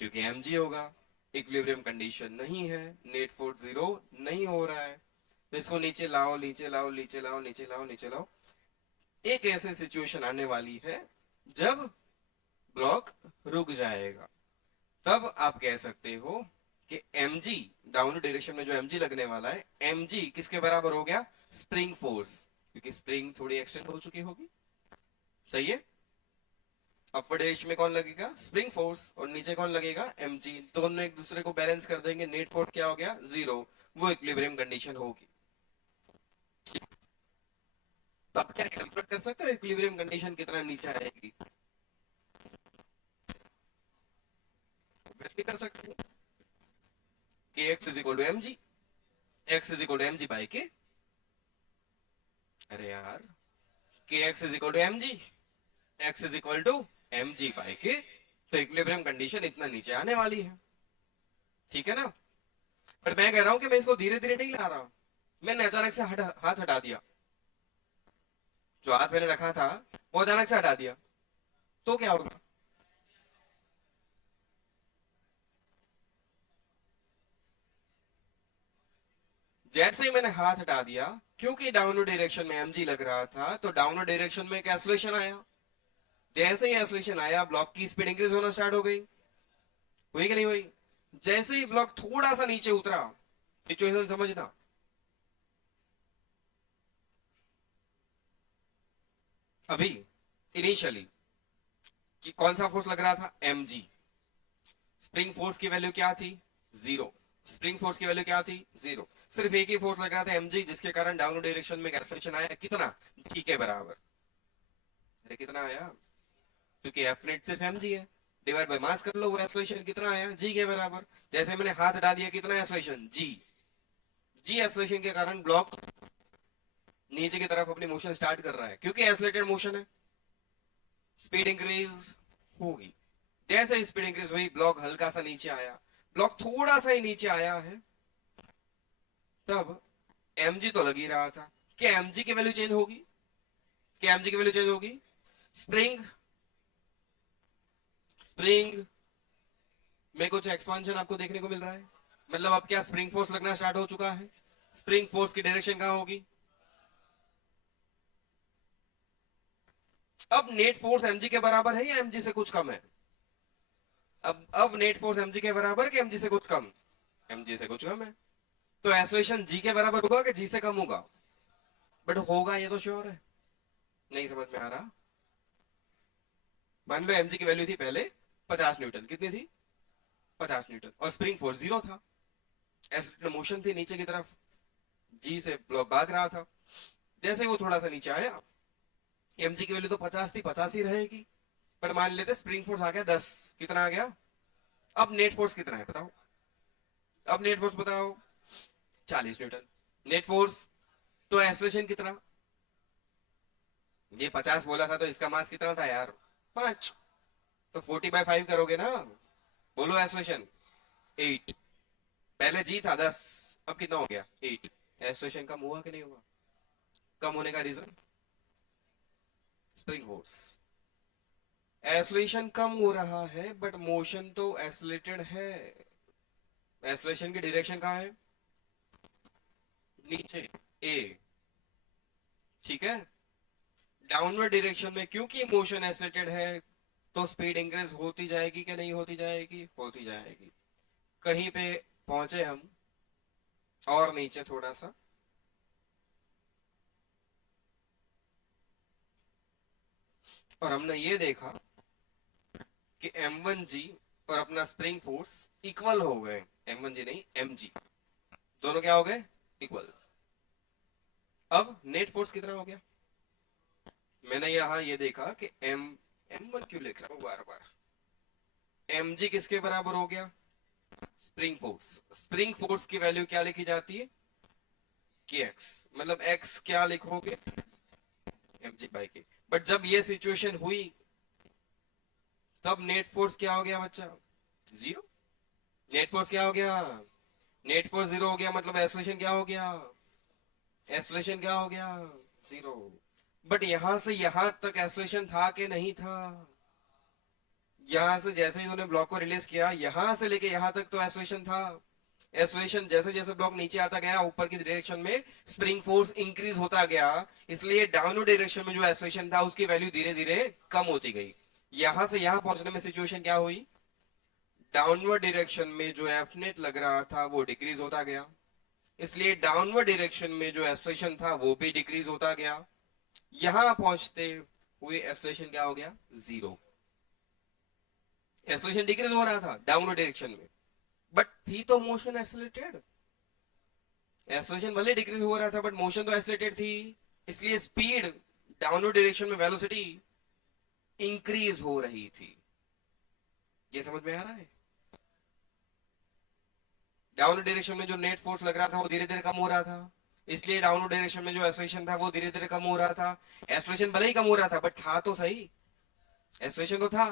क्योंकि mg होगा। इक्विलिब्रियम कंडीशन नहीं है, नेट फोर्स 0 नहीं हो रहा है। तो इसको नीचे लाओ, नीचे लाओ, नीचे लाओ, नीचे लाओ, नीचे लाओ। एक ऐसे सिचुएशन आने वाली है जब ब्लॉक रुक जाएगा। तब आप कह सकते हो कि mg, डाउन डायरेक्शन में जो mg लगने वाला है, mg किसके बराबर हो गया? स्प्रिंग फोर्स, क्योंकि स्प्रिंग थोड़ी एक्सटेंड हो चुकी होगी। सही है? अपर डायरेक्शन में कौन लगेगा? Spring force. और नीचे कौन लगेगा? mg। दोनों एक दूसरे को बैलेंस कर देंगे, नेट फोर्स क्या हो गया? 0। वो इक्विलिब्रियम कंडीशन होगी। तो आप क्या कैलकुलेट कर सकते हो इक्विलिब्रियम कंडीशन कितना नीचे आएगी? वैसे कर सकते हो कि x is equal to mg, x is equal to mg by K. अरे यार, K x is equal to mg, x is equal to mg by K. तो इक्विलिब्रियम कंडीशन इतना नीचे आने वाली है। ठीक है ना। पर मैं कह रहा हूं कि मैं इसको धीरे धीरे नहीं ला रहा, मैंने अचानक से हाथ हटा दिया, जो हाथ मैंने रखा था वो अचानक से हटा दिया, तो क्या होगा? जैसे ही मैंने हाथ हटा दिया, क्योंकि डाउनवर्ड डायरेक्शन में mg लग रहा था, तो डाउनवर्ड डायरेक्शन में एक एक्सेलरेशन आया। जैसे ही एक्सेलरेशन आया, ब्लॉक की स्पीड इंक्रीज होना स्टार्ट हो गई। हुई कि नहीं हुई? जैसे ही ब्लॉक थोड़ा सा नीचे उतरा, सिचुएशन समझना, अभी इनिशियली कि कौन सा फोर्स लग रहा था? mg। स्प्रिंग फोर्स की वैल्यू क्या थी? जीरो। स्प्रिंग फोर्स की वैल्यू क्या थी? जीरो। सिर्फ एक ही फोर्स लग रहा था mg, जिसके कारण डाउनवर्ड डायरेक्शन में एक्सेलरेशन आया, कितना? g के बराबर। अरे कितना आया? क्योंकि एफ नेट सिर्फ mg है, डिवाइड बाय मास कर लो, वो एक्सेलरेशन कितना आया? g के बराबर। जैसे मैंने हाथ हटा दिया, कितना एक्सेलरेशन? g। जी एक्सेलरेशन के कारण ब्लॉक नीचे की तरफ अपनी मोशन स्टार्ट कर रहा है, क्योंकि एक्सेलरेटेड मोशन है, स्पीड इंक्रीज होगी। जैसे स्पीड इंक्रीज हुई, ब्लॉक हल्का सा नीचे आया, ब्लॉक थोड़ा सा ही नीचे आया है, तब mg तो लग ही रहा था। क्या mg की वैल्यू चेंज होगी? क्या mg की वैल्यू चेंज होगी? स्प्रिंग स्प्रिंग में कुछ एक्सपांशन आपको देखने को मिल रहा है, मतलब अब क्या स्प्रिंग फोर्स लगना स्टार्ट हो चुका है। स्प्रिंग फोर्स की डायरेक्शन कहां होगी? अब नेट फोर्स mg के बराबर है या mg से कुछ कम है? अब नेट फोर्स mg के बराबर कि mg से कुछ कम? mg से कुछ कम है। तो एक्सेलरेशन g के बराबर होगा कि g से कम होगा? बट होगा, ये तो श्योर है। नहीं समझ में आ रहा? मान लो mg की वैल्यू थी पहले 50 न्यूटन, कितनी थी? 50 न्यूटन, और स्प्रिंग फोर्स जीरो था, एक्सेलरेटेड मोशन थी नीचे की तरफ, जी से ब्लॉक भाग रहा था। जैसे वो थोड़ा सा नीचे आया, mg की वैल्यू तो 50 थी, 50 ही रहेगी। पर मान लेते स्प्रिंग फोर्स आ गया 10, कितना आ गया? अब नेट फोर्स कितना है बताओ? अब नेट फोर्स बताओ? 40 न्यूटन नेट फोर्स। तो एक्सेलरेशन कितना? ये 50 बोला था, तो इसका मास कितना था यार? 5। तो 40/5 करोगे ना। बोलो एक्सेलरेशन। 8। पहले जी था 10, अब कितना हो गया? 8। एक्सेलरेशन कम हुआ कि नहीं हुआ? कम होने का रीजन? Spring force. एक्सेलरेशन कम हो रहा है, बट मोशन तो एक्सेलरेटेड है। एक्सेलरेशन की डायरेक्शन कहाँ है? नीचे, ए। ठीक है। डाउनवर्ड डायरेक्शन में क्योंकि मोशन एक्सेलरेटेड है, तो स्पीड इंक्रीज होती जाएगी कि नहीं होती जाएगी? होती जाएगी। कहीं पे पहुंचे हम, और नीचे थोड़ा सा, और हमने ये देखा कि m1g और अपना स्प्रिंग फोर्स इक्वल हो गए। m1g नहीं, mg, दोनों क्या हो गए? इक्वल। अब नेट फोर्स कितना हो गया? मैंने यहां ये देखा कि m1 क्यों लिख रहा हूं बार बार? mg किसके बराबर हो गया? Spring force. स्प्रिंग फोर्स की वैल्यू क्या लिखी जाती है? kx। मतलब x क्या लिखोगे? mg/k। बट जब ये सिचुएशन हुई, तब नेट फोर्स क्या हो गया बच्चा? जीरो। नेट फोर्स क्या हो गया? नेट फोर्स जीरो हो गया, मतलब एक्सेलरेशन क्या हो गया? एक्सेलरेशन क्या हो गया? जीरो। बट यहां से यहां तक एक्सेलरेशन था कि नहीं था? यहां से जैसे ही उन्होंने ब्लॉक को रिलीज किया, यहां से लेके यहां तक तो एक्सेलरेशन था। एक्सेलरेशन जैसे जैसे ब्लॉक नीचे आता गया, ऊपर की डायरेक्शन में स्प्रिंग फोर्स इंक्रीज होता गया, इसलिए डाउनवर्ड डायरेक्शन में जो एक्सेलरेशन था उसकी वैल्यू धीरे धीरे कम होती गई। यहां से यहां पहुंचने में सिचुएशन क्या हुई? डाउनवर्ड डायरेक्शन में जो एफ नेट लग रहा था वो डिक्रीज होता गया, इसलिए डाउनवर्ड डायरेक्शन में जो एक्सेलरेशन था वो भी डिक्रीज होता गया। यहां पहुंचते हुए एक्सेलरेशन क्या हो गया? जीरो। एक्सेलरेशन डिक्रीज हो रहा था डाउनवर्ड डायरेक्शन में, बट थी तो मोशन एक्सेलरेटेड। एक्सेलरेशन भले डिक्रीज हो रहा था, बट मोशन तो एक्सेलरेटेड थी, इसलिए स्पीड, डाउनवर्ड डायरेक्शन में वेलोसिटी इंक्रीज हो रही थी। ये समझ में आ रहा है? डाउनवर्ड डायरेक्शन में जो नेट फोर्स लग रहा था वो धीरे धीरे कम हो रहा था, इसलिए डाउनवर्ड डायरेक्शन में जो एक्सेलरेशन था वो धीरे धीरे कम हो रहा था। एक्सेलरेशन भले ही कम हो रहा था, बट था तो सही, एक्सेलरेशन तो था।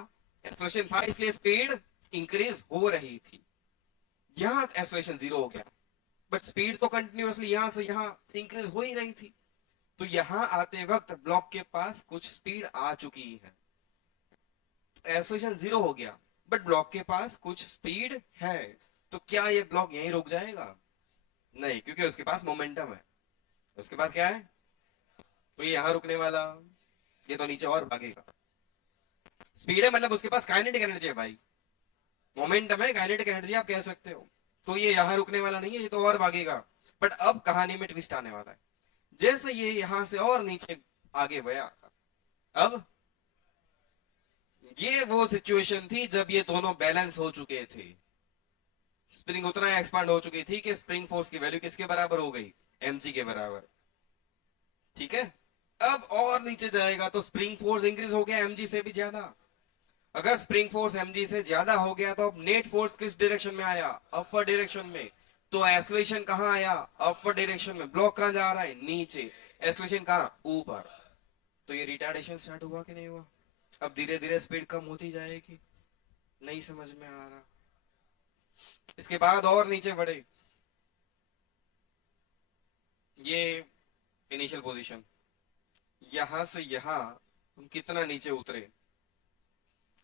एक्सेलरेशन था, इसलिए स्पीड इंक्रीज हो रही थी। यहां एक्सेलरेशन 0 हो गया, बट स्पीड तो कंटिन्यूअसली यहां से यहां इंक्रीज हो ही रही थी। तो यहां आते वक्त ब्लॉक के पास कुछ स्पीड आ चुकी है, एक्सेलरेशन 0 हो गया, बट ब्लॉक के पास कुछ स्पीड है। तो क्या ये ब्लॉक यहीं रुक जाएगा? नहीं, क्योंकि उसके पास मोमेंटम है। उसके पास क्या है? तो ये यहां रुकने वाला, ये तो नीचे और भागेगा। स्पीड है मतलब उसके पास काइनेटिक एनर्जी है भाई, मोमेंटम है, काइनेटिक एनर्जी आप कह सकते हो। तो ये यहां रुकने वाला नहीं है, ये तो और भागेगा। बट अब कहानी में ट्विस्ट आने वाला है। जैसे ये यहां से और नीचे आगे गया, अब ये वो सिचुएशन थी जब ये दोनों बैलेंस हो चुके थे। स्प्रिंग उतना एक्सपांड हो चुकी थी कि स्प्रिंग फोर्स की वैल्यू किसके बराबर हो गई? mg के बराबर। ठीक है, अब और नीचे जाएगा तो स्प्रिंग फोर्स इंक्रीज हो गया mg से भी ज्यादा। अगर स्प्रिंग फोर्स mg से ज्यादा हो गया तो अब नेट फोर्स किस डायरेक्शन में आया? अपवर्ड डायरेक्शन में। तो एक्सेलरेशन कहां आया? अपवर्ड डायरेक्शन में। ब्लॉक कहां जा रहा है? नीचे। एक्सेलरेशन कहां? ऊपर। तो ये रिटार्डेशन स्टार्ट हुआ कि नहीं हुआ? अब धीरे धीरे स्पीड कम होती जाएगी। नहीं समझ में आ रहा? इसके बाद और नीचे बढ़े, ये इनिशियल पोजीशन, यहां से यहां हम कितना नीचे उतरे,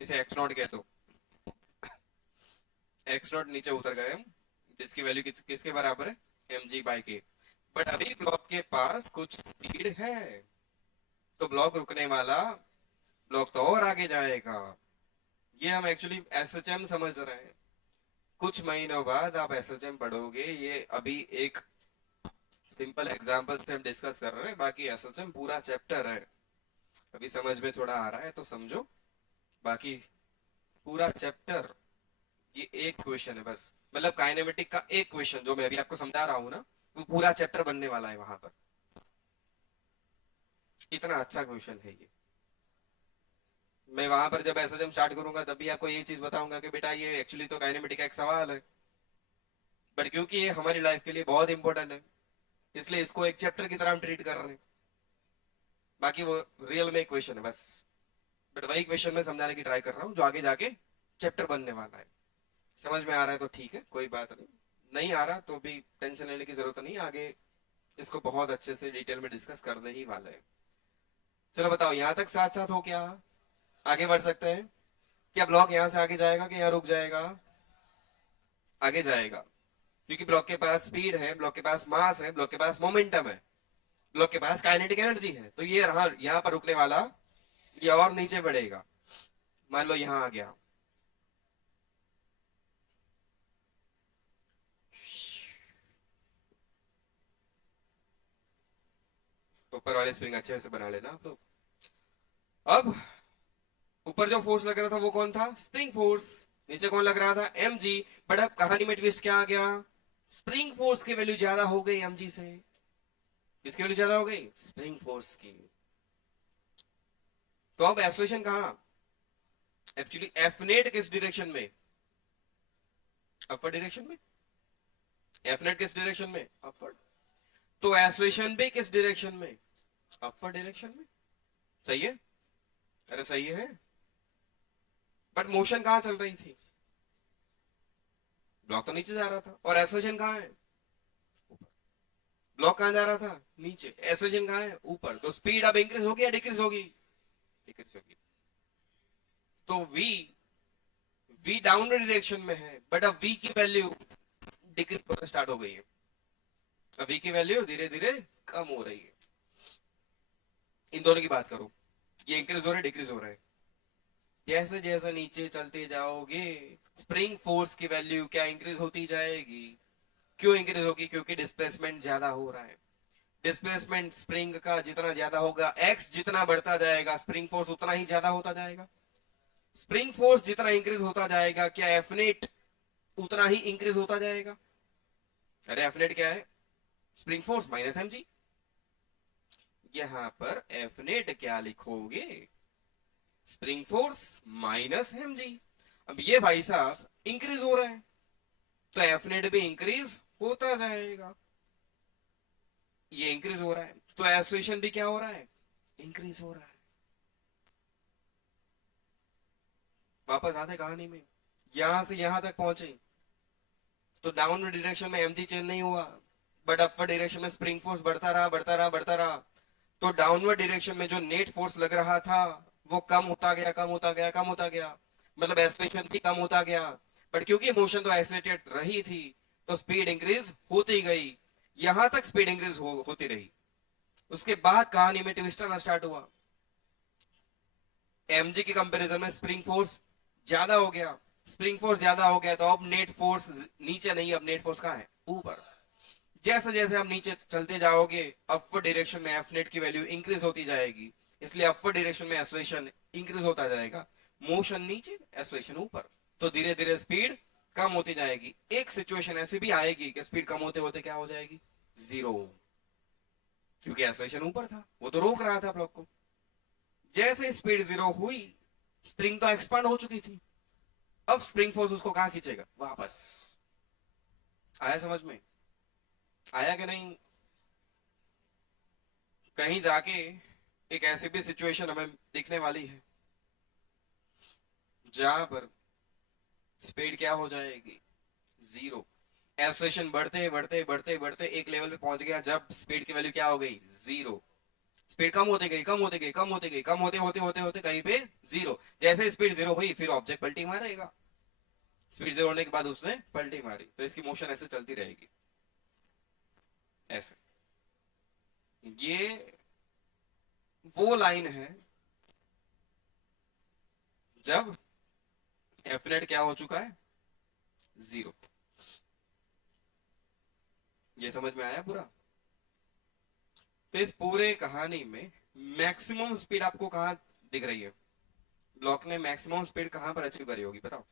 इसे एक्स नॉट कह दो। एक्स नॉट नीचे उतर गए हम, जिसकी वैल्यू किसके बराबर है? mg/k। बट अभी ब्लॉक के पास कुछ स्पीड है, तो ब्लॉक रुकने वाला, ब्लॉक तो और आगे जाएगा। ये हम एक्चुअली एसएचएम समझ रहे हैं। कुछ महीनों बाद आप एसएचएम पढ़ोगे, ये अभी एक सिंपल एग्जांपल से हम डिस्कस कर रहे हैं, बाकी एसएचएम पूरा चैप्टर है। अभी समझ में थोड़ा आ रहा है तो समझो, बाकी पूरा चैप्टर ये एक क्वेश्चन है बस। मतलब काइनेमेटिक का एक क्वेश्चन जो मैं अभी आपको समझा रहा हूं ना, वो पूरा चैप्टर बनने वाला है वहां पर। इतना अच्छा क्वेश्चन है ये। मैं वहां पर जब एसएचएम स्टार्ट करूंगा तब भी आपको ये चीज बताऊंगा कि बेटा ये एक्चुअली तो काइनेमेटिक का एक सवाल है, बट क्योंकि ये हमारी लाइफ के लिए बहुत इंपॉर्टेंट है, इसलिए इसको एक चैप्टर की तरह हम ट्रीट कर रहे हैं। बाकी वो रियल में एक क्वेश्चन है बस, बट वही क्वेश्चन मैं समझाने की ट्राई कर रहा हूँ जो आगे जाके चैप्टर बनने वाला है। समझ में आ रहा है तो ठीक है, कोई बात नहीं। नहीं आ रहा तो भी टेंशन लेने की जरूरत नहीं, आगे इसको बहुत अच्छे से डिटेल में डिस्कस करने ही वाले हैं। चलो बताओ, यहां तक साथ साथ हो क्या? आगे बढ़ सकते हैं? क्या ब्लॉक यहां से आगे जाएगा कि यहाँ रुक जाएगा? आगे जाएगा, क्योंकि ब्लॉक के पास स्पीड है, ब्लॉक के पास मास है, ब्लॉक के पास मोमेंटम है, ब्लॉक के पास काइनेटिक एनर्जी है। तो ये रहा यहाँ पर रुकने वाला, ये और नीचे बढ़ेगा। मान लो यहां आ गया, ऊपर वाले स्प्रिंग अच्छे से बना लेना आप लोग। अब ऊपर जो फोर्स लग रहा था वो कौन था? Spring force. नीचे कौन लग रहा था? mg। बट अब कहानी में ट्विस्ट क्या आ गया? स्प्रिंग फोर्स की वैल्यू ज्यादा हो गई mg से। किसकी वैल्यू ज्यादा हो गई? स्प्रिंग फोर्स की। तो अब एक्सेलरेशन कहां? एक्चुअली एफ नेट किस डायरेक्शन में? अपवर्ड डायरेक्शन में। एफ नेट किस डायरेक्शन में? अपवर्ड। तो एक्सेलरेशन भी किस डायरेक्शन में? अपवर्ड डायरेक्शन में। सही है? अरे सही है, बट मोशन कहां चल रही थी? ब्लॉक तो नीचे जा रहा था, और एक्सेलरेशन कहां है? ऊपर। ब्लॉक कहां जा रहा था? नीचे। एक्सेलरेशन कहां है? ऊपर। तो स्पीड अब इंक्रीज होगी या डिक्रीज होगी? डिक्रीज होगी। तो वी डाउनवर्ड डायरेक्शन में है, बट अब वी की वैल्यू डिक्रीज होना स्टार्ट हो गई है। अब वी की वैल्यू धीरे धीरे कम हो रही है। इन दोनों की बात करो, ये इंक्रीज हो रहा है, डिक्रीज हो रहा है? जैसे जैसे नीचे चलते जाओगे, स्प्रिंग फोर्स की वैल्यू क्या इंक्रीज होती जाएगी? क्यों इंक्रीज होगी? क्योंकि डिस्प्लेसमेंट ज्यादा हो रहा है। डिस्प्लेसमेंट स्प्रिंग का जितना ज्यादा होगा, एक्स जितना बढ़ता जाएगा, स्प्रिंग फोर्स उतना ही ज्यादा होता जाएगा। स्प्रिंग फोर्स जितना इंक्रीज होता जाएगा, क्या एफनेट उतना ही इंक्रीज होता जाएगा? अरे एफनेट क्या है? Spring force minus mg। यहां पर एफनेट क्या लिखोगे? Spring force minus mg। अब ये भाई साहब इंक्रीज हो रहा है, तो एफनेट भी इंक्रीज होता जाएगा। ये इंक्रीज हो रहा है तो एक्सेलरेशन भी क्या हो रहा है? इंक्रीज हो रहा है। वापस आते कहानी में, यहां से यहां तक पहुंचे, तो डाउनवर्ड डायरेक्शन में mg चेंज नहीं हुआ, बट अपवर्ड डायरेक्शन में स्प्रिंग फोर्स बढ़ता रहा बढ़ता रहा बढ़ता रहा। तो डाउनवर्ड डायरेक्शन में जो नेट फोर्स लग रहा था वो कम होता गया कम होता गया कम होता गया, मतलब एक्सेलरेशन भी कम होता गया। बट क्योंकि मोशन तो एक्सेलरेटेड रही थी तो स्पीड इंक्रीज होती गई, यहां तक स्पीड इंक्रीज होती रही। उसके बाद कहानी में ट्विस्ट आना स्टार्ट हुआ। mg के कंपैरिजन में स्प्रिंग फोर्स ज्यादा हो गया, स्प्रिंग फोर्स ज्यादा हो गया तो अब नेट फोर्स नीचे नहीं, अब नेट फोर्स कहां है, ऊपर। जैसे जैसे आप नीचे चलते जाओगे अपवर्ड डायरेक्शन में एफ नेट की वैल्यू इंक्रीज होती जाएगी, इसलिए अपवर्ड डायरेक्शन में एक्सेलरेशन इंक्रीज होता जाएगा। मोशन नीचे एक्सेलरेशन ऊपर, तो धीरे धीरे स्पीड कम होती जाएगी। एक सिचुएशन ऐसी भी आएगी कि स्पीड कम होते होते क्या हो जाएगी, जीरो, क्योंकि एक्सेलरेशन ऊपर था, वो तो रोक रहा था ब्लॉक को। जैसे स्पीड जीरो हुई, स्प्रिंग तो एक्सपांड हो चुकी थी, अब स्प्रिंग फोर्स उसको कहां खींचेगा, वापस। आया समझ में, आया कि नहीं। कहीं जाके एक ऐसी भी सिचुएशन हमें दिखने वाली है जहां पर स्पीड क्या हो जाएगी, जीरो। एक्सेलरेशन बढ़ते बढ़ते बढ़ते बढ़ते एक लेवल पे पहुंच गया जब स्पीड की वैल्यू क्या हो गई, जीरो। स्पीड कम होती गई कम होती गई कम होती गई कम होते होते होते होते कहीं पे जीरो। जैसे स्पीड जीरो हुई फिर ऑब्जेक्ट पलटी मारेगा, स्पीड जीरो होने के बाद उसने पलटी मारी तो इसकी मोशन ऐसे चलती रहेगी, ऐसे। ये वो लाइन है जब एफ नेट क्या हो चुका है, जीरो। ये समझ में आया पूरा। तो इस पूरे कहानी में मैक्सिमम स्पीड आपको कहां दिख रही है, ब्लॉक ने मैक्सिमम स्पीड कहां पर अचीव करी होगी बताओ।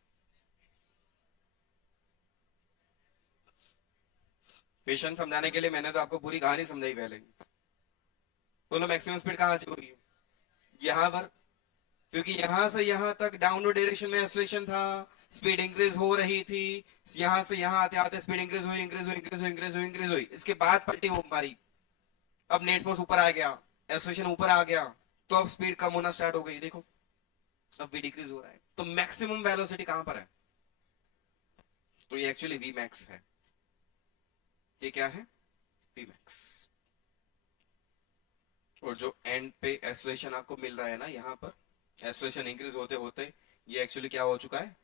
पेशेंस समझाने के लिए मैंने तो आपको पूरी कहानी समझाई पहले। बोलो मैक्सिमम स्पीड कहां अचीव हुई है, यहां पर। क्योंकि यहां से यहां तक डाउनवर्ड डायरेक्शन में एक्सेलरेशन था, स्पीड इंक्रीज हो रही थी, यहां से यहां आते आते स्पीड इंक्रीज हुई इंक्रीज हुई इंक्रीज हुई इंक्रीज हुई इंक्रीज हुई, इसके बाद पलटी वो मारी। अब नेट फोर्स ऊपर आ गया, एक्सेलरेशन ऊपर आ गया, तो अब स्पीड कम होना स्टार्ट हो गई, देखो अब भी डिक्रीज हो रहा है। तो मैक्सिमम वेलोसिटी कहां पर है, तो ये एक्चुअली वी मैक्स है। ये क्या है, वी मैक्स। और जो एंड पे एक्सेलरेशन आपको मिल रहा है ना, यहाँ पर एक्सेलरेशन इंक्रीज होते होते ये एक्चुअली क्या हो चुका है,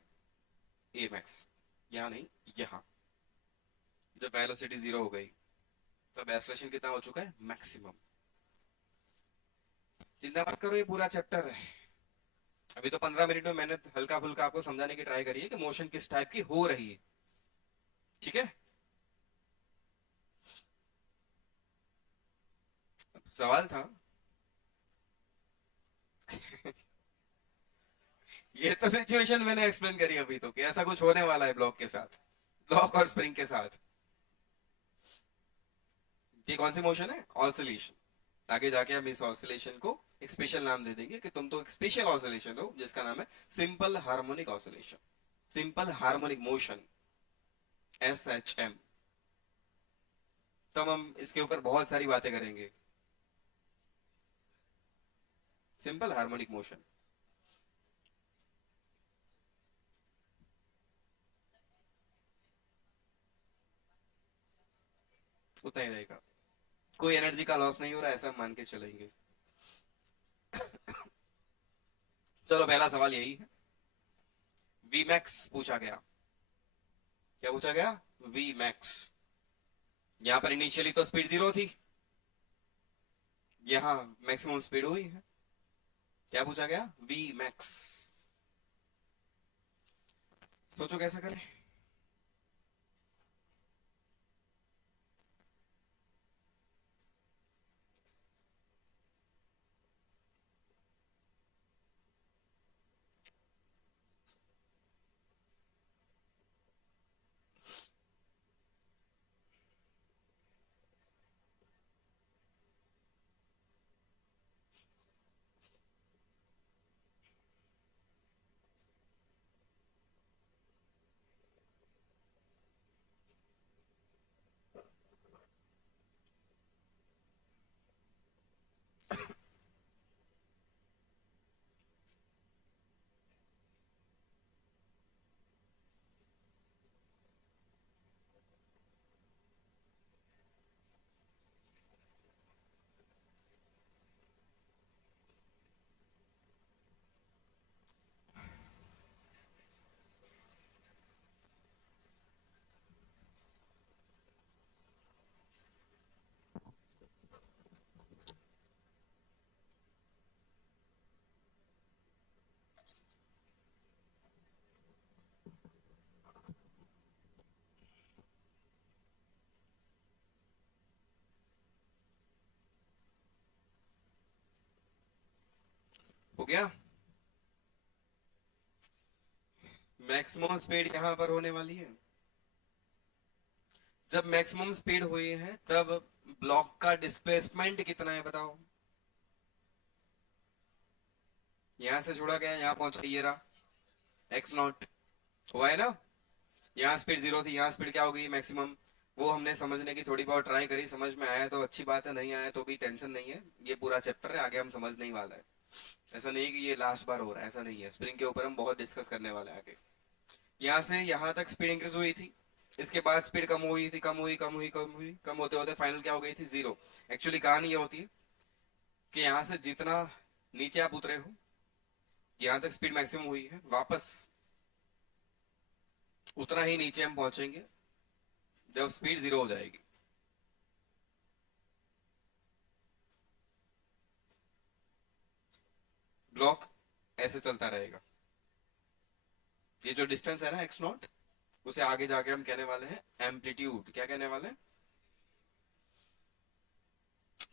ए मैक्स। यहाँ नहीं, यहाँ जब वेलोसिटी जीरो हो गई तब एक्सेलरेशन कितना हो चुका है, मैक्सिमम। चिंता मत करो, ये पूरा चैप्टर है। अभी तो 15 मिनट में मैंने हल्का फुल्का आपको समझाने की ट्राई करी है कि मोशन किस टाइप की हो रही है, ठीक है। सवाल था ये तो सिचुएशन मैंने एक्सप्लेन करी अभी तो कि ऐसा कुछ होने वाला है ब्लॉक के साथ, ब्लॉक और स्प्रिंग के साथ। ये कौन सी मोशन है, ऑसिलेशन। आगे जाके हम इस ऑसिलेशन को एक स्पेशल नाम दे देंगे कि तुम तो एक स्पेशल ऑसिलेशन हो जिसका नाम है simple harmonic oscillation, simple harmonic motion, SHM। तो हम इसके ऊपर बहुत सारी बातें करेंगे। सिंपल हार्मोनिक मोशन उतना ही रहेगा, कोई एनर्जी का लॉस नहीं हो रहा, ऐसा मान के चलेंगे। चलो पहला सवाल यही है, वी मैक्स पूछा गया। क्या पूछा गया, वी मैक्स। यहां पर इनिशियली तो स्पीड जीरो थी, यहां मैक्सिमम स्पीड हुई है। क्या पूछा गया, वी मैक्स। सोचो कैसे करें। गया। मैक्सिमम स्पीड यहां पर होने वाली है। जब मैक्सिमम स्पीड हुई है तब ब्लॉक का डिस्प्लेसमेंट कितना है बताओ। यहां से छोड़ा गया, यहां पहुंचा, ये रहा एक्स नॉट, हुआ है ना। यहाँ स्पीड जीरो थी, यहाँ स्पीड क्या हो गई मैक्सिमम। वो हमने समझने की थोड़ी बहुत ट्राई करी, समझ में आया तो अच्छी बात है, नहीं आया तो भी टेंशन नहीं है, ये पूरा चैप्टर है, आगे हम समझ नहीं वाला है। ऐसा नहीं है कि ये लास्ट बार हो रहा है, ऐसा नहीं है, स्प्रिंग के ऊपर हम बहुत डिस्कस करने वाले हैं आगे। यहाँ से यहाँ तक स्पीड इंक्रीज हुई थी, इसके बाद स्पीड कम हुई थी, कम हुई कम हुई कम हुई, कम होते होते फाइनल क्या हो गई थी, जीरो। एक्चुअली कहानी ये होती है कि यहाँ से जितना नीचे आप उतरे हो, यहाँ तक स्पीड मैक्सिमम हुई है, वापस उतना ही नीचे हम पहुंचेंगे जब स्पीड जीरो हो जाएगी। ब्लॉक ऐसे चलता रहेगा, ये जो डिस्टेंस है ना एक्स नॉट, उसे आगे जाके हम कहने वाले हैं एम्पलीट्यूड। क्या कहने वाले हैं,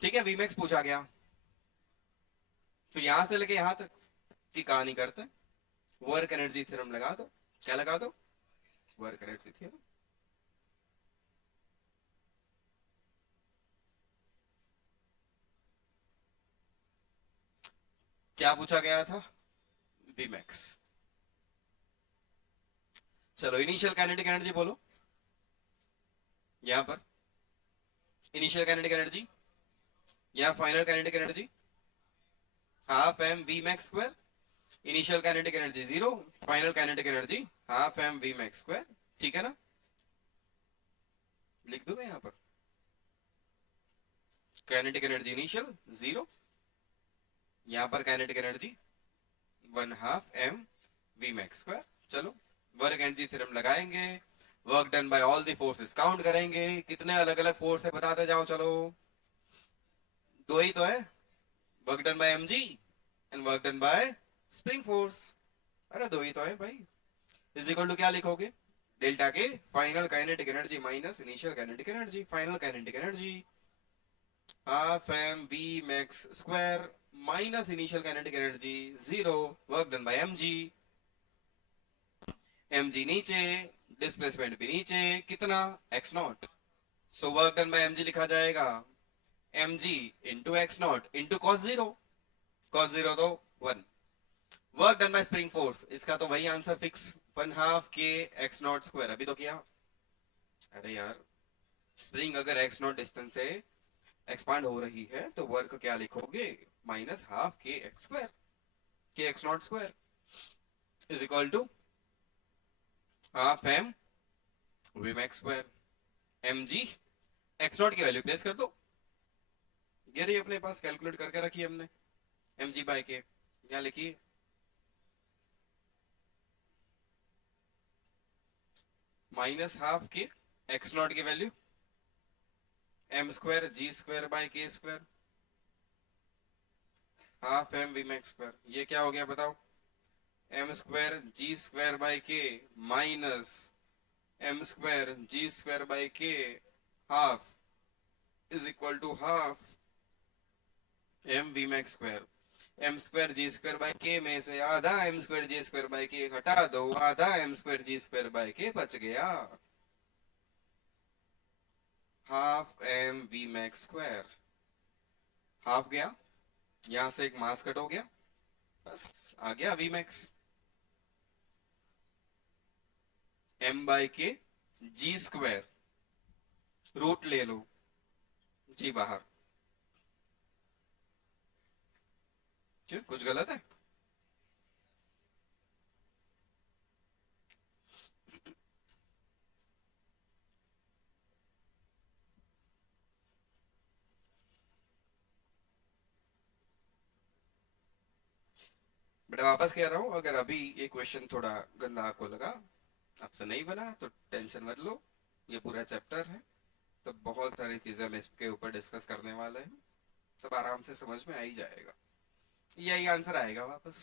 ठीक है। वीमैक्स पूछा गया तो यहां से लेके यहां तक की कहानी करते हैं, वर्क एनर्जी थ्योरम लगा दो। क्या लगा दो, वर्क एनर्जी थ्योरम। क्या पूछा गया था, वीमैक्स। चलो इनिशियल काइनेटिक एनर्जी बोलो, यहां पर इनिशियल काइनेटिक एनर्जी, यहां final kinetic energy half M we max square. Initial kinetic energy zero, final kinetic energy half M we max square. ठीक है ना, लिख दूं मैं यहां पर, काइनेटिक एनर्जी इनिशियल जीरो, यहां पर kinetic energy one half M we max square. चलो वर्क एनर्जी थ्योरम लगाएंगे, work done by all the forces count करेंगे, कितने अलग अलग फोर्स है बताते जाओ। चलो दो ही तो है, work done by MG and work done by spring force. अरे दो ही तो है भाई। इज इक्वल टू क्या लिखोगे, डेल्टा के final kinetic energy minus initial kinetic energy. Final kinetic energy half M we max square minus initial kinetic energy zero, work done by mg. Mg नीचे, displacement भी नीचे, कितना x naught. So work done by mg लिखा जाएगा mg into x naught into cos zero, cos zero तो one. Work done by spring force, इसका तो वही आंसर फिक्स, वन हाफ के एक्स नॉट स्क्वायर। अभी तो किया। अरे यार, स्प्रिंग अगर एक्स नॉट डिस्टेंस से एक्सपांड हो रही है तो वर्क क्या लिखोगे, माइनस हाफ के x square, K x not square is equal to half M we max square. M G X not की वैल्यू प्लेस कर दो, ये रही अपने पास, कैलकुलेट करके रखी हमने, एम जी बाय के यहां लिखिए, माइनस हाफ के एक्स नॉट की value m square g square by k square half M we max square. ये क्या हो गया बताओ, m square g square by k minus m square g square by k half is equal to half M we max square. M square g square by k में से आधा m square g square by k हटा दो, आधा m square g square by K बच गया, half M we max square. Half गया, यहां से एक मास कट हो गया, बस आ गया वी मैक्स। एम बाय के जी स्क्वायर, रूट ले लो, जी बाहर, क्यों कुछ गलत है। बेटा वापस कह रहा हूं, अगर अभी ये क्वेश्चन थोड़ा गंदा आपको लगा, आपसे नहीं बना तो टेंशन मत लो, ये पूरा चैप्टर है तो बहुत सारी चीजें हम इसके ऊपर डिस्कस करने वाले हैं, तब आराम से समझ में आ ही जाएगा, यही आंसर आएगा वापस।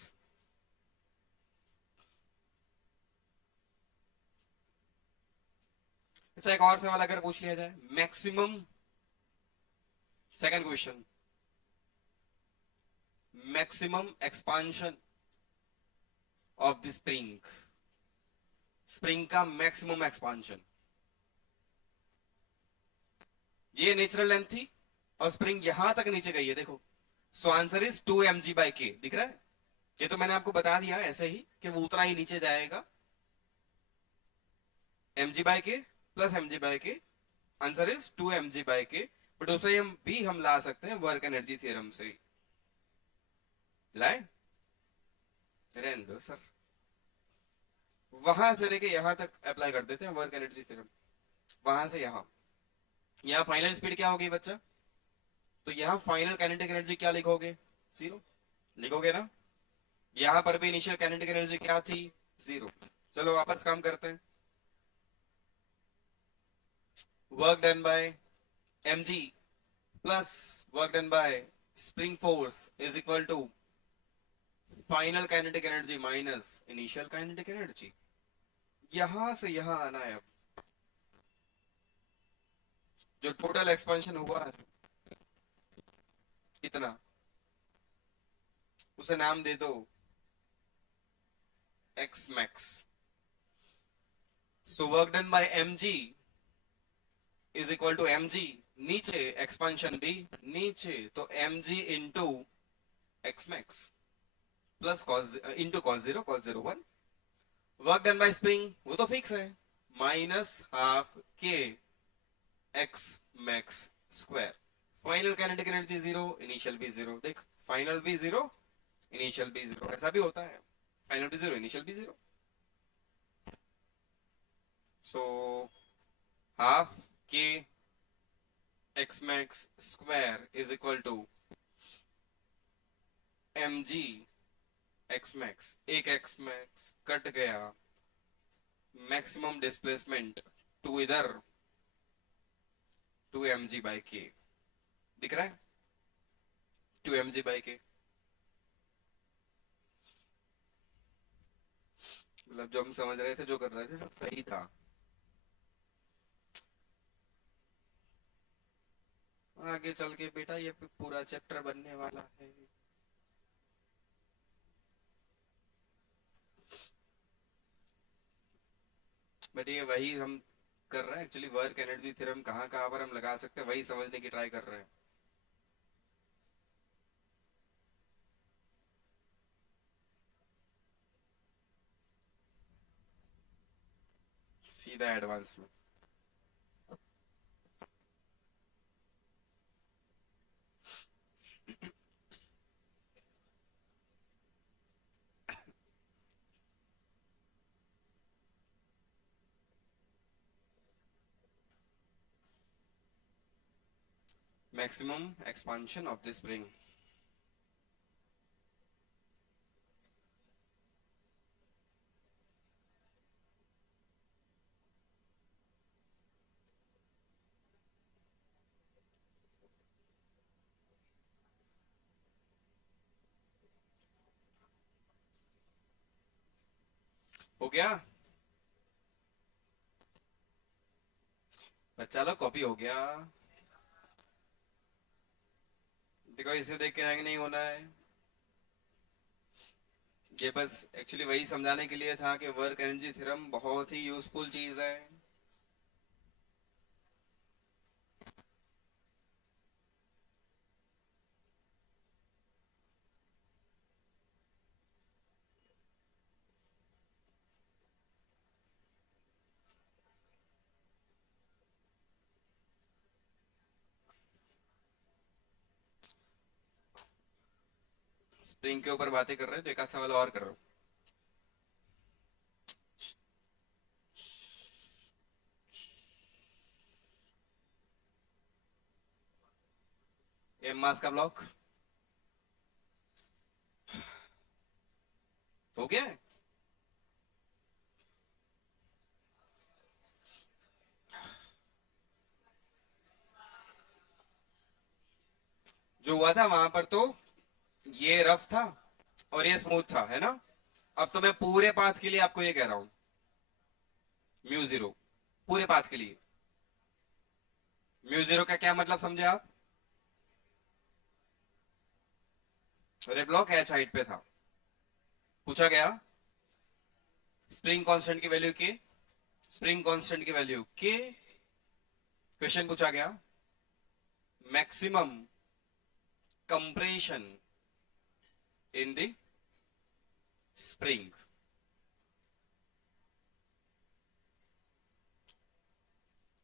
अच्छा एक और सवाल अगर पूछ लिया जाए, maximum, second question, maximum expansion of the spring, spring का मैक्सिमम एक्सपांशन, ये नेचुरल लेंथ थी और स्प्रिंग यहां तक नीचे गई है, देखो। सो आंसर इज 2 mg/k, दिख रहा है? ये तो मैंने आपको बता दिया ऐसे ही कि वो उतना ही नीचे जाएगा, mg/k plus mg/k, answer is 2 mg/k। But उसे हम भी हम ला सकते हैं वर्क एनर्जी थ्योरम से। लाए? रहने दो सर, वहां से लेके यहां तक अप्लाई कर देते हैं वर्क एनर्जी थ्योरम, वहां से यहां। यहाँ फाइनल स्पीड क्या होगी बच्चा? तो यहाँ फाइनल काइनेटिक एनर्जी क्या लिखोगे? 0 लिखोगे ना? यहाँ पर भी इनिशियल काइनेटिक एनर्जी क्या थी? 0। चलो वापस काम करते हैं। Work done by mg plus work done by spring force is equal to final kinetic energy minus initial kinetic energy. यहां से यहां आना है। अब जो टोटल एक्सपेंशन हुआ है इतना, उसे नाम दे दो x max। So work done by mg is equal to mg, नीचे एक्सपेंशन भी नीचे, तो mg into x max plus cos into cos 0 work done by spring वो तो फिक्स है, माइनस हाफ के X max square. Final kinetic energy 0, initial भी 0। देख, फाइनल भी 0, इनिशियल भी 0, ऐसा भी होता है, फाइनल भी 0, इनिशियल भी 0। सो हाफ के X max square is equal to mg X max, एक एक्स मैक्स कट गया, मैक्सिमम डिस्प्लेसमेंट टू इधर 2 mg/k, दिख रहा है? 2 mg/k, मतलब जो हम समझ रहे थे, जो कर रहे थे, सब सही था। आगे चल के बेटा ये पूरा चैप्टर बनने वाला है। बट ये वही हम कर रहे हैं एक्चुअली, वर्क एनर्जी थ्योरम कहाँ कहाँ पर हम लगा सकते हैं वही समझने की ट्राई कर रहे हैं। सीधा एडवांस में। Maximum expansion of the spring. हो गया बच्चा लोग? कॉपी हो गया? देखो इसे देख के हैंग नहीं होना है। ये बस एक्चुअली वही समझाने के लिए था कि वर्क एनर्जी थ्योरम बहुत ही यूजफुल चीज है। स्प्रिंग के ऊपर बातें कर रहे हैं तो एक आध सवाल और करो। एम मास का ब्लॉक हो गया है? जो हुआ था वहां पर तो ये रफ था और ये स्मूथ था, है ना? अब तो मैं पूरे पाथ के लिए आपको ये कह रहा हूं, μ0 पूरे पाथ के लिए। μ0 का क्या मतलब समझे आप? अरे ब्लॉक एच हाइट पे था, पूछा गया स्प्रिंग कांस्टेंट की वैल्यू के, स्प्रिंग कांस्टेंट की वैल्यू के, क्वेश्चन पूछा गया maximum compression in the spring,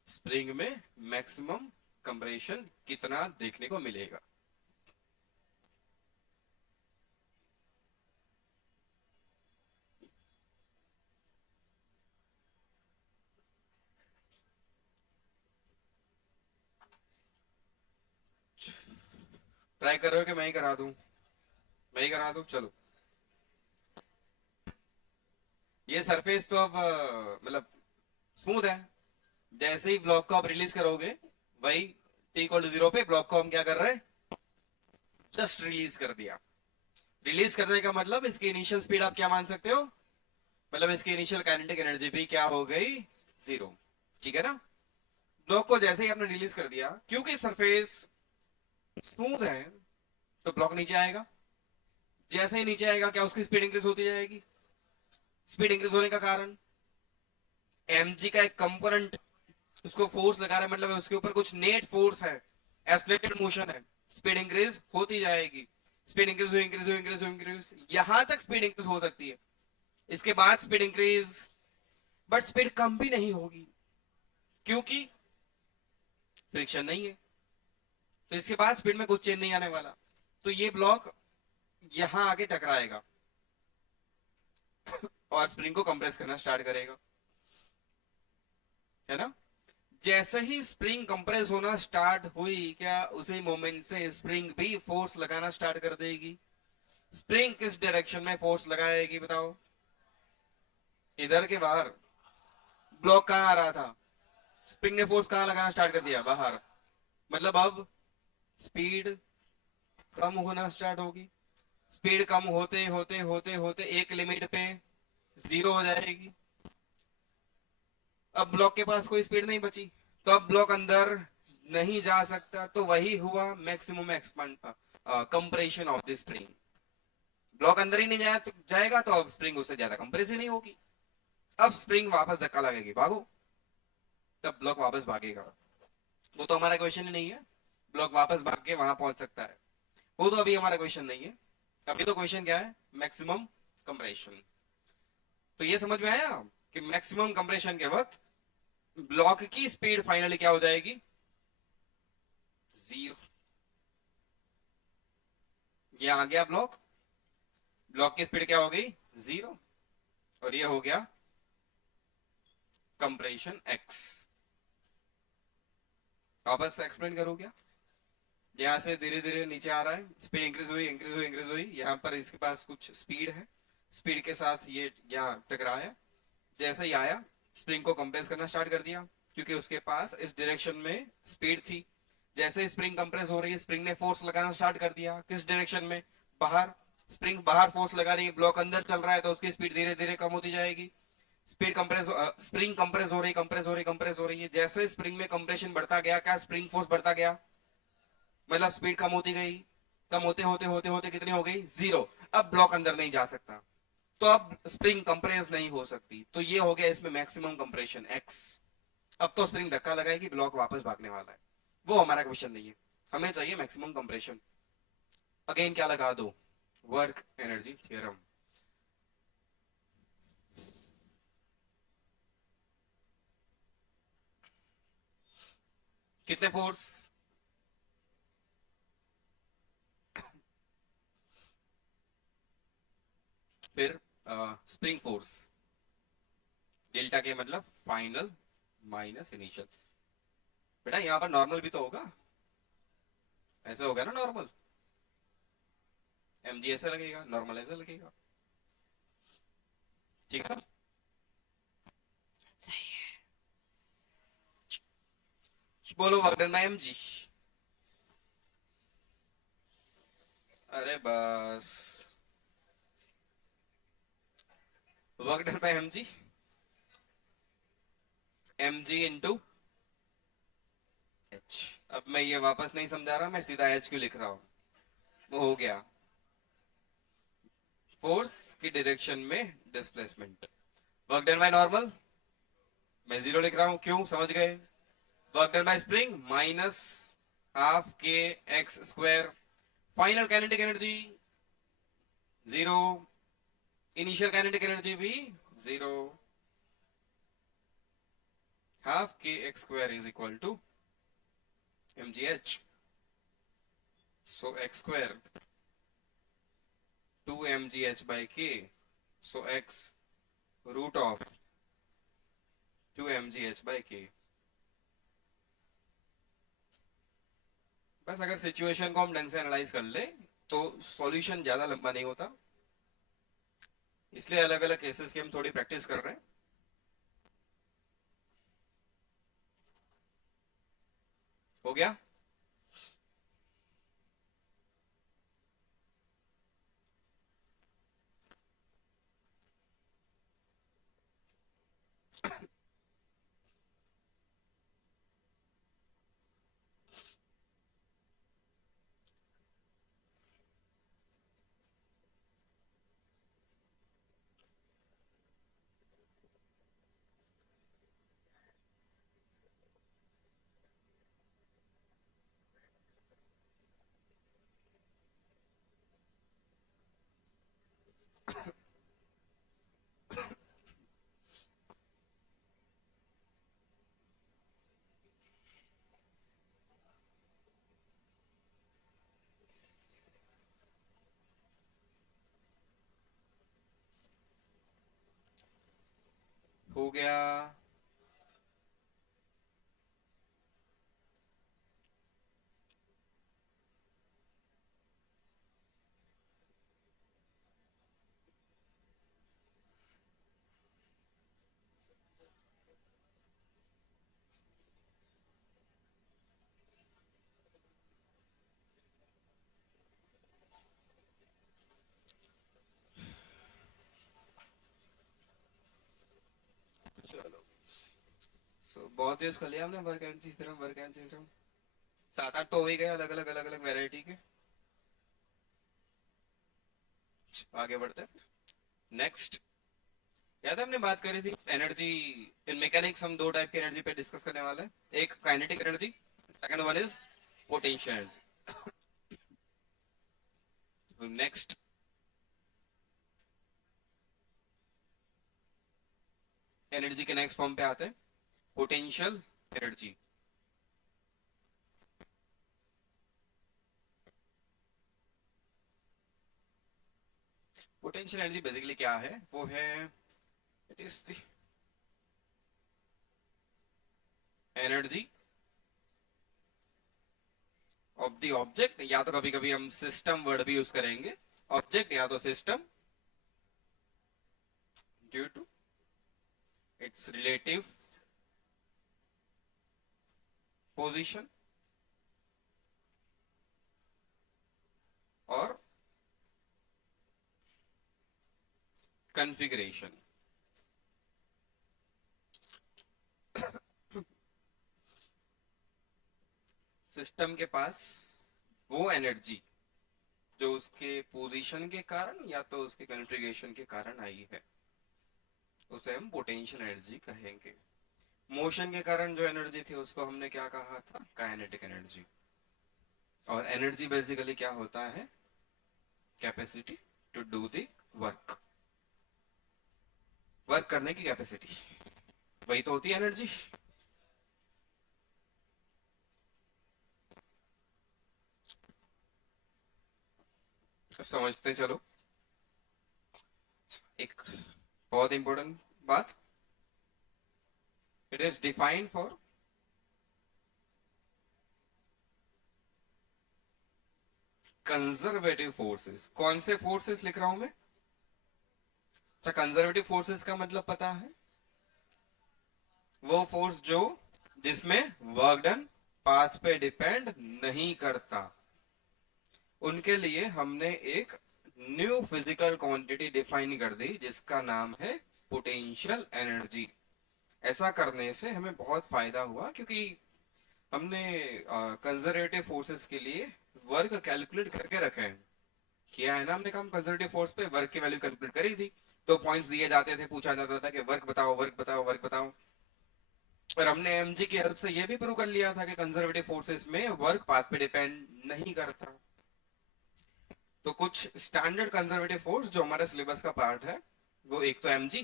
spring में मैक्सिमम कंप्रेशन कितना देखने को मिलेगा। ट्राई कर रहे हो कि मैं ही करा दूं? मैं ही करा दूं, चलो। ये सरफेस तो अब मतलब स्मूथ है। जैसे ही ब्लॉक को आप रिलीज करोगे, वही टी इक्वल टू 0 पे ब्लॉक को हम क्या कर रहे हैं, जस्ट रिलीज कर दिया। रिलीज करने का मतलब इसकी इनिशियल स्पीड आप क्या मान सकते हो, मतलब इसकी इनिशियल काइनेटिक एनर्जी भी क्या हो गई, 0। ठीक है ना। ब्लॉक को जैसे ही आपने रिलीज कर दिया, क्योंकि सरफेस स्मूथ है, तो ब्लॉक नीचे आएगा। जैसे ही नीचे आएगा, क्या उसकी स्पीड इंक्रीज होती जाएगी। स्पीड इंक्रीज होने का कारण mg का एक कंपोनेंट उसको फोर्स लगा रहा है, मतलब उसके ऊपर कुछ नेट फोर्स है, एक्सलेटेड मोशन है, स्पीड इंक्रीज होती जाएगी। स्पीड इंक्रीज हुई, इंक्रीज हुई, इंक्रीज हुई, इंक्रीज, यहां तक स्पीड इंक्रीज हो सकती है। इसके बाद स्पीड इंक्रीज, बट स्पीड कम भी नहीं होगी, क्योंकि फ्रिक्शन नहीं है। तो इसके बाद स्पीड में कुछ चेंज नहीं आने वाला। तो ये ब्लॉक यहां आके टकराएगा और स्प्रिंग को कंप्रेस करना स्टार्ट करेगा, है ना। जैसे ही स्प्रिंग कंप्रेस होना स्टार्ट हुई, क्या उसी मोमेंट से स्प्रिंग भी फोर्स लगाना स्टार्ट कर देगी। स्प्रिंग किस डायरेक्शन में फोर्स लगाएगी बताओ। इधर के बाहर। ब्लॉक कहां आ रहा था, स्प्रिंग ने फोर्स कहां लगाना स्टार्ट कर दिया, बाहर। मतलब अब स्पीड कम होना स्टार्ट होगी। स्पीड कम होते होते होते होते एक लिमिट पे 0 हो जाएगी। अब ब्लॉक के पास कोई स्पीड नहीं बची, तो अब ब्लॉक अंदर नहीं जा सकता। तो वही हुआ maximum expand compression of the spring. Block अंदर ही नहीं जाएगा, तो अब स्प्रिंग उससे ज्यादा कंप्रेस ही नहीं होगी। अब स्प्रिंग वापस धक्का लगेगी, भागो, तब ब्लॉक वापस भागेगा। वो तो हमारा क्वेश्चन ही नहीं है, ब्लॉक वापस भाग के वहां पहुंच सकता है, वो तो अभी हमारा क्वेश्चन नहीं है। अभी तो क्वेश्चन क्या है, मैक्सिमम कंप्रेशन। तो ये समझ में आया कि मैक्सिमम कंप्रेशन के वक्त ब्लॉक की स्पीड फाइनली क्या हो जाएगी, 0। ये आ गया ब्लॉक, ब्लॉक की स्पीड क्या हो गई, 0। और ये हो गया कंप्रेशन x। वापस एक्सप्लेन करूं क्या। यहां से धीरे धीरे नीचे आ रहा है, स्पीड इंक्रीज हुई, इंक्रीज हुई, इंक्रीज हुई, यहां पर इसके पास कुछ स्पीड है, स्पीड के साथ ये यहाँ टकराया। जैसे ही आया, स्प्रिंग को कंप्रेस करना स्टार्ट कर दिया, क्योंकि उसके पास इस डायरेक्शन में स्पीड थी। जैसे स्प्रिंग कंप्रेस हो रही है, स्प्रिंग ने फोर्स लगाना स्टार्ट कर दिया, किस डायरेक्शन में, बाहर। स्प्रिंग बाहर फोर्स लगा रही है, ब्लॉक अंदर चल रहा है, तो उसकी स्पीड धीरे धीरे कम होती जाएगी। स्पीड कंप्रेस, स्प्रिंग कंप्रेस हो रही, कंप्रेस हो रही, कंप्रेस हो रही है। जैसे स्प्रिंग में कंप्रेशन बढ़ता गया, क्या स्प्रिंग फोर्स बढ़ता गया, मतलब स्पीड कम होती गई। कम होते होते होते होते कितनी हो गई, 0। अब ब्लॉक अंदर नहीं जा सकता, तो अब स्प्रिंग कंप्रेस नहीं हो सकती। तो ये हो गया इसमें मैक्सिमम कंप्रेशन x। अब तो स्प्रिंग धक्का लगाएगी, ब्लॉक वापस भागने वाला है। वो हमारा क्वेश्चन नहीं है, हमें चाहिए मैक्सिमम कंप्रेशन। अगेन क्या लगा दो, वर्क एनर्जी थ्योरम। कितने फोर्स, फिर स्प्रिंग फोर्स, डेल्टा के मतलब फाइनल माइनस इनिशियल। बेटा यहां पर नॉर्मल भी तो होगा, ऐसे होगा ना नॉर्मल, mg ऐसे लगेगा, नॉर्मल ऐसे लगेगा। ठीक है, सही है। बोलो वर्क डन बाय mg। अरे बस, work done by mg, mg into h। अब मैं ये वापस नहीं समझा रहा, मैं सीधा h क्यों लिख रहा हूं, वो हो गया। फोर्स की डायरेक्शन में displacement. Work done by normal मैं जीरो लिख रहा हूं, क्यों, समझ गए? Work done by spring minus half के x square, final kinetic energy zero, initial kinetic energy भी जीरो, हाफ के x square is equal to mgh, so x square 2 mgh by k, so x root of 2 mgh by k। बस अगर situation को हम ढंग से analyse कर ले तो सॉल्यूशन ज्यादा लंबा नहीं होता, इसलिए अलग अलग केसेस की हम थोड़ी प्रैक्टिस कर रहे हैं। हो गया? हो गया। चलो, बहुत यूज कर लिया हमने work energy theorem, work energy theorem 7-8 तो हो ही गए, अलग अलग वेराइटी के। आगे बढ़ते हैं। नेक्स्ट, याद है हमने बात करी थी एनर्जी इन मैकेनिक्स, हम दो टाइप की एनर्जी पे डिस्कस करने वाले हैं, एक kinetic energy, second one is potential energy. Next energy के नेक्स्ट फॉर्म पे आते हैं, potential energy. Potential energy basically क्या है? वो है it is the energy of the object, या तो कभी कभी हम सिस्टम वर्ड भी यूज करेंगे, ऑब्जेक्ट या तो system, due to its relative position और कॉन्फ़िगरेशन। सिस्टम के पास वो एनर्जी जो उसके पोजीशन के कारण या तो उसके कॉन्फ़िगरेशन के कारण आई है, उसे हम पोटेंशियल एनर्जी कहेंगे। मोशन के कारण जो एनर्जी थी उसको हमने क्या कहा था? Kinetic energy. और एनर्जी बेसिकली क्या होता है? Capacity to do the work, work करने की कैपेसिटी, वही तो होती है एनर्जी। समझते चलो। एक बहुत इंपॉर्टेंट बात, it is defined for conservative forces. कौन से फोर्सेस लिख रहा हूं मैं? अच्छा, कंजर्वेटिव फोर्सेस का मतलब पता है? वो फोर्स जो जिसमें वर्क डन पाथ पे डिपेंड नहीं करता, उनके लिए हमने एक न्यू फिजिकल क्वांटिटी डिफाइन कर दी जिसका नाम है पोटेंशियल एनर्जी। ऐसा करने से हमें बहुत फायदा हुआ क्योंकि हमने कंजर्वेटिव फोर्सेस के लिए वर्क कैलकुलेट करके रखे हैं। किया है ना हमने काम, कंजर्वेटिव फोर्स पे वर्क की वैल्यू कैलकुलेट करी थी। तो पॉइंट्स दिए जाते थे, पूछा जाता था कि वर्क बताओ वर्क बताओ वर्क बताओ। और हमने एमजी की हेल्प से ये भी प्रूव कर लिया था कि कंजर्वेटिव फोर्सेस में वर्क पाथ पे डिपेंड नहीं करता। तो कुछ स्टैंडर्ड कंजर्वेटिव फोर्स जो हमारे सिलेबस का पार्ट है, वो एक तो एमजी,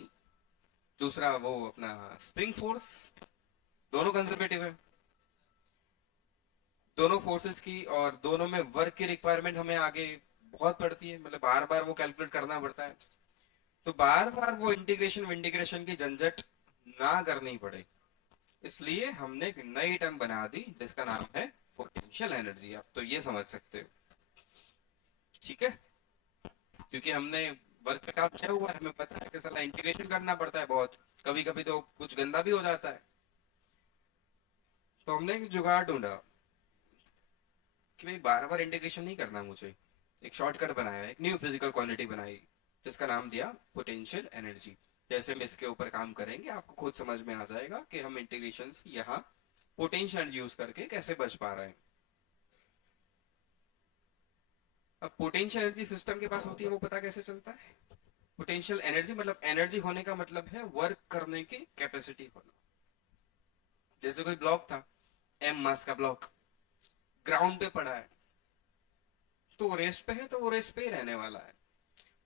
दूसरा वो अपना स्प्रिंग फोर्स, दोनों कंजर्वेटिव है। दोनों फोर्सेस की और दोनों में वर्क की रिक्वायरमेंट हमें आगे बहुत पड़ती है, मतलब बार बार वो कैलकुलेट करना पड़ता है। तो बार बार वो इंटीग्रेशन विंटीग्रेशन की झंझट ना करनी पड़े, इसलिए हमने एक नई टर्म बना दी जिसका नाम है पोटेंशियल एनर्जी। आप तो ये समझ सकते हो, ठीक है, क्योंकि हमने वर्क का काम किया हुआ है, हमें पता है कि साला इंटीग्रेशन करना पड़ता है बहुत, कभी कभी तो कुछ गंदा भी हो जाता है। तो हमने एक जुगाड़ ढूंढा कि भाई बार बार इंटीग्रेशन नहीं करना मुझे, एक शॉर्टकट बनाया, एक न्यू फिजिकल क्वांटिटी बनाई जिसका नाम दिया पोटेंशियल एनर्जी। जैसे हम इसके ऊपर काम करेंगे आपको खुद समझ में आ जाएगा कि हम इंटीग्रेशन यहाँ पोटेंशियल यूज करके कैसे बच पा रहे हैं। अब पोटेंशियल एनर्जी सिस्टम के पास होती है, वो पता कैसे चलता है? पोटेंशियल एनर्जी मतलब एनर्जी होने का मतलब है वर्क करने की कैपेसिटी होना। जैसे कोई ब्लॉक था, एम मास का ब्लॉक ग्राउंड पे पड़ा है, तो वो रेस्ट पे है तो वो रेस्ट पे ही रहने वाला है।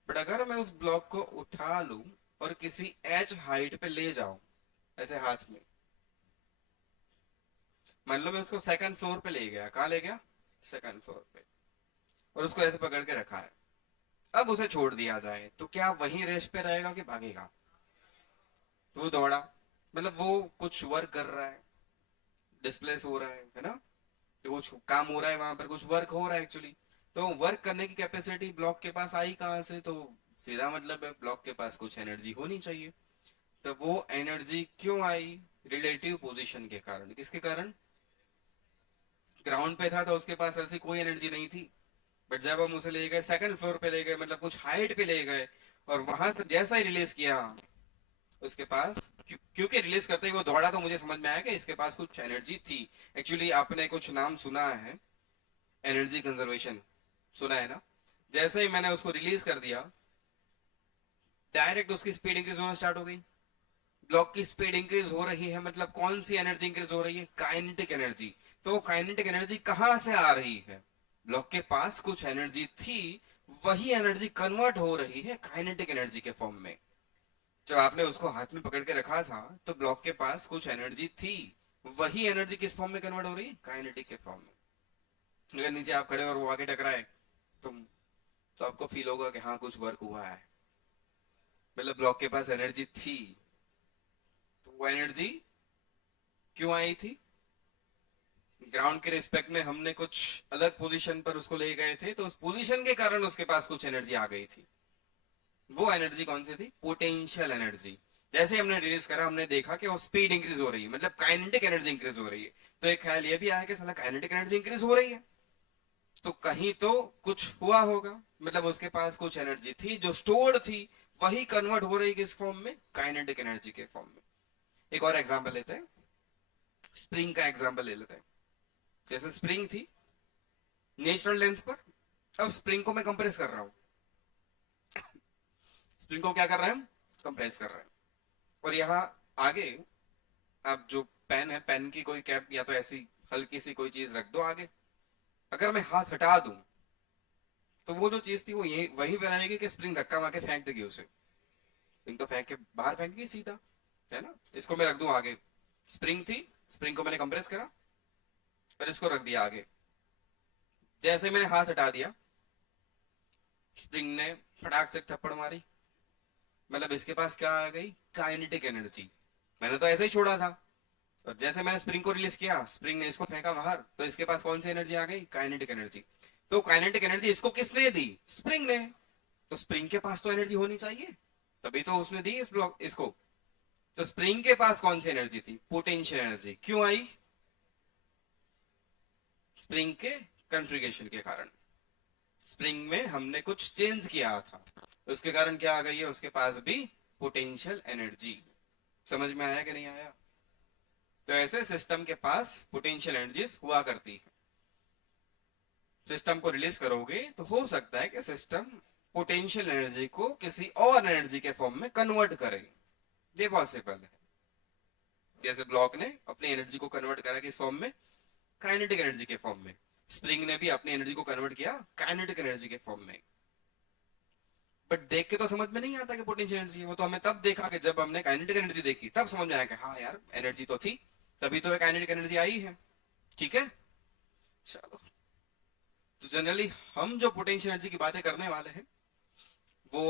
बट अगर मैं उस ब्लॉक को उठा लूं और किसी एच हाइट पे ले जाऊं, ऐसे हाथ में, मान लो मैं उसको सेकंड फ्लोर पे ले गया, कहाँ ले गया? सेकंड फ्लोर पे, और उसको ऐसे पकड़ के रखा है। अब उसे छोड़ दिया जाए तो क्या वहीं रेस्ट पे रहेगा कि भागेगा? तो वो दौड़ा, मतलब वो कुछ वर्क कर रहा है, डिस्प्लेस हो रहा है ना, तो कुछ काम हो रहा है वहां पर, कुछ वर्क हो रहा है एक्चुअली। तो वर्क करने की कैपेसिटी ब्लॉक के पास आई कहां से? तो सीधा मतलब है ब्लॉक के पास कुछ एनर्जी होनी चाहिए। तो वो एनर्जी क्यों आई? रिलेटिव पोजीशन के कारण। किसके कारण? ग्राउंड पे था तो उसके पास ऐसी कोई एनर्जी नहीं थी, बट जब हम उसे ले गए सेकंड फ्लोर पे ले गए, मतलब कुछ हाइट पे ले गए, और वहां से जैसा ही रिलीज किया उसके पास, क्योंकि रिलीज करते ही वो दौड़ा, तो मुझे समझ में आया कि इसके पास कुछ एनर्जी थी। एक्चुअली आपने कुछ नाम सुना है, एनर्जी कंजर्वेशन सुना है ना? जैसे ही मैंने उसको रिलीज कर दिया, डायरेक्ट उसकी स्पीड इंक्रीज होना स्टार्ट हो गई। ब्लॉक की स्पीड इंक्रीज हो रही है, मतलब कौन सी एनर्जी इंक्रीज हो रही है? Kinetic energy. तो काइनेटिक एनर्जी कहां से आ रही है? ब्लॉक के पास कुछ एनर्जी थी, वही एनर्जी कन्वर्ट हो रही है काइनेटिक एनर्जी के फॉर्म में। जब आपने उसको हाथ में पकड़ के रखा था तो ब्लॉक के पास कुछ एनर्जी थी, वही एनर्जी किस फॉर्म में कन्वर्ट हो रही है? काइनेटिक के फॉर्म में। अगर नीचे आप खड़े और वो आगे टकराए तुम, तो आपको फील होगा कि हाँ कुछ वर्क हुआ है, मतलब ब्लॉक के पास एनर्जी थी। तो वो एनर्जी क्यों आई थी? ग्राउंड के रिस्पेक्ट में हमने कुछ अलग पोजीशन पर उसको ले गए थे, तो उस पोजीशन के कारण उसके पास कुछ एनर्जी आ गई थी। वो एनर्जी कौन सी थी? Potential energy. जैसे हमने रिलीज करा, हमने देखा कि वो स्पीड इंक्रीज हो रही है, मतलब काइनेटिक एनर्जी इंक्रीज हो रही है। तो एक ख्याल ये भी आया कि साला काइनेटिक एनर्जी इंक्रीज हो रही है, तो कहीं तो कुछ हुआ होगा, मतलब उसके पास कुछ एनर्जी थी जो स्टोर्ड थी, वही कन्वर्ट हो रही किस फॉर्म में? काइनेटिक एनर्जी के फॉर्म में। एक और एग्जांपल लेते हैं, स्प्रिंग का एग्जांपल ले लेते हैं। जैसे स्प्रिंग थी नेचुरल लेंथ पर, अब स्प्रिंग को मैं कंप्रेस कर रहा हूं। स्प्रिंग को क्या कर रहे हैं हम? कंप्रेस कर रहे हैं। और यहाँ आगे आप जो पेन है, पेन की कोई कैप या तो ऐसी हल्की सी कोई चीज रख दो आगे, अगर मैं हाथ हटा दूं तो वो जो चीज थी वो यही वहीं पर रहेगी कि स्प्रिंग धक्का मार के फेंक देगी उसे? स्प्रिंग तो फेंक के बाहर फेंकेगी सीधा, है ना? इसको मैं रख दूं आगे, स्प्रिंग थी, स्प्रिंग को मैंने कंप्रेस करा और इसको रख दिया आगे। जैसे मैंने हाथ हटा दिया, स्प्रिंग ने फटाक से थप्पड़ मारी, मतलब इसके पास क्या आ गई? Kinetic energy. मैंने तो ऐसे ही छोड़ा था, और जैसे मैंने स्प्रिंग को रिलीज किया, स्प्रिंग ने इसको फेंका बाहर, तो इसके पास कौन सी एनर्जी आ गई? Kinetic energy. तो काइनेटिक एनर्जी इसको किसने दी? स्प्रिंग ने। तो स्प्रिंग के पास तो एनर्जी होनी चाहिए, तभी तो उसने दी इस ब्लॉक इसको। तो स्प्रिंग के पास कौन सी एनर्जी थी? Potential energy. क्यों आई? स्प्रिंग के कंट्रीगेशन के कारण। स्प्रिंग में हमने कुछ चेंज किया था, उसके कारण क्या आ गई है? उसके पास भी पोटेंशियल एनर्जी। समझ में आया कि नहीं आया? तो ऐसे सिस्टम के पास पोटेंशियल एनर्जीज हुआ करती है। सिस्टम को रिलीज करोगे तो हो सकता है कि सिस्टम पोटेंशियल एनर्जी को किसी और एनर्जी के फॉर्म में कन्वर्ट करे, ये पॉसिबल है। जैसे ब्लॉक ने अपनी एनर्जी को कन्वर्ट करा किस फॉर्म में, काइनेटिक एनर्जी के फॉर्म में। स्प्रिंग ने भी अपनी एनर्जी को कन्वर्ट किया काइनेटिक एनर्जी के फॉर्म में। बट देख के तो समझ में नहीं आता कि पोटेंशियल एनर्जी है, वो तो हमें तब देखा कि जब हमने काइनेटिक एनर्जी देखी, तब समझ में आया कि हाँ यार एनर्जी तो थी, तभी तो काइनेटिक एनर्जी आई है। ठीक है, चलो। तो जनरली हम जो पोटेंशियल एनर्जी की बातें करने वाले हैं वो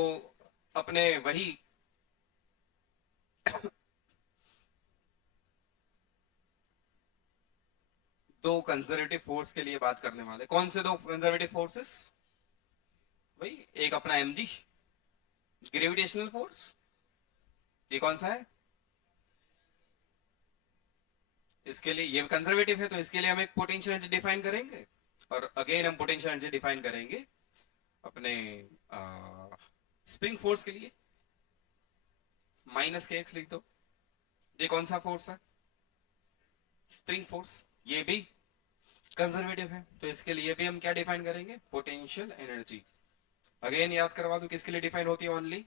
अपने वही दो कंजर्वेटिव फोर्स के लिए बात करने वाले। कौन से दो कंजर्वेटिव फोर्सेस? भाई एक अपना एमजी ग्रेविटेशनल फोर्स, ये कौन सा है? इसके लिए ये कंजर्वेटिव है, तो इसके लिए हम एक पोटेंशियल एनर्जी डिफाइन करेंगे। और अगेन हम पोटेंशियल एनर्जी डिफाइन करेंगे अपने स्प्रिंग फोर्स के लिए। माइनस के एक्स लिख दो। ये कौन सा फोर्स है? Spring force. ये भी कंजर्वेटिव है, तो इसके लिए भी हम क्या डिफाइन करेंगे? Potential energy. अगेन याद करवा दूं किसके लिए डिफाइन होती है? ओनली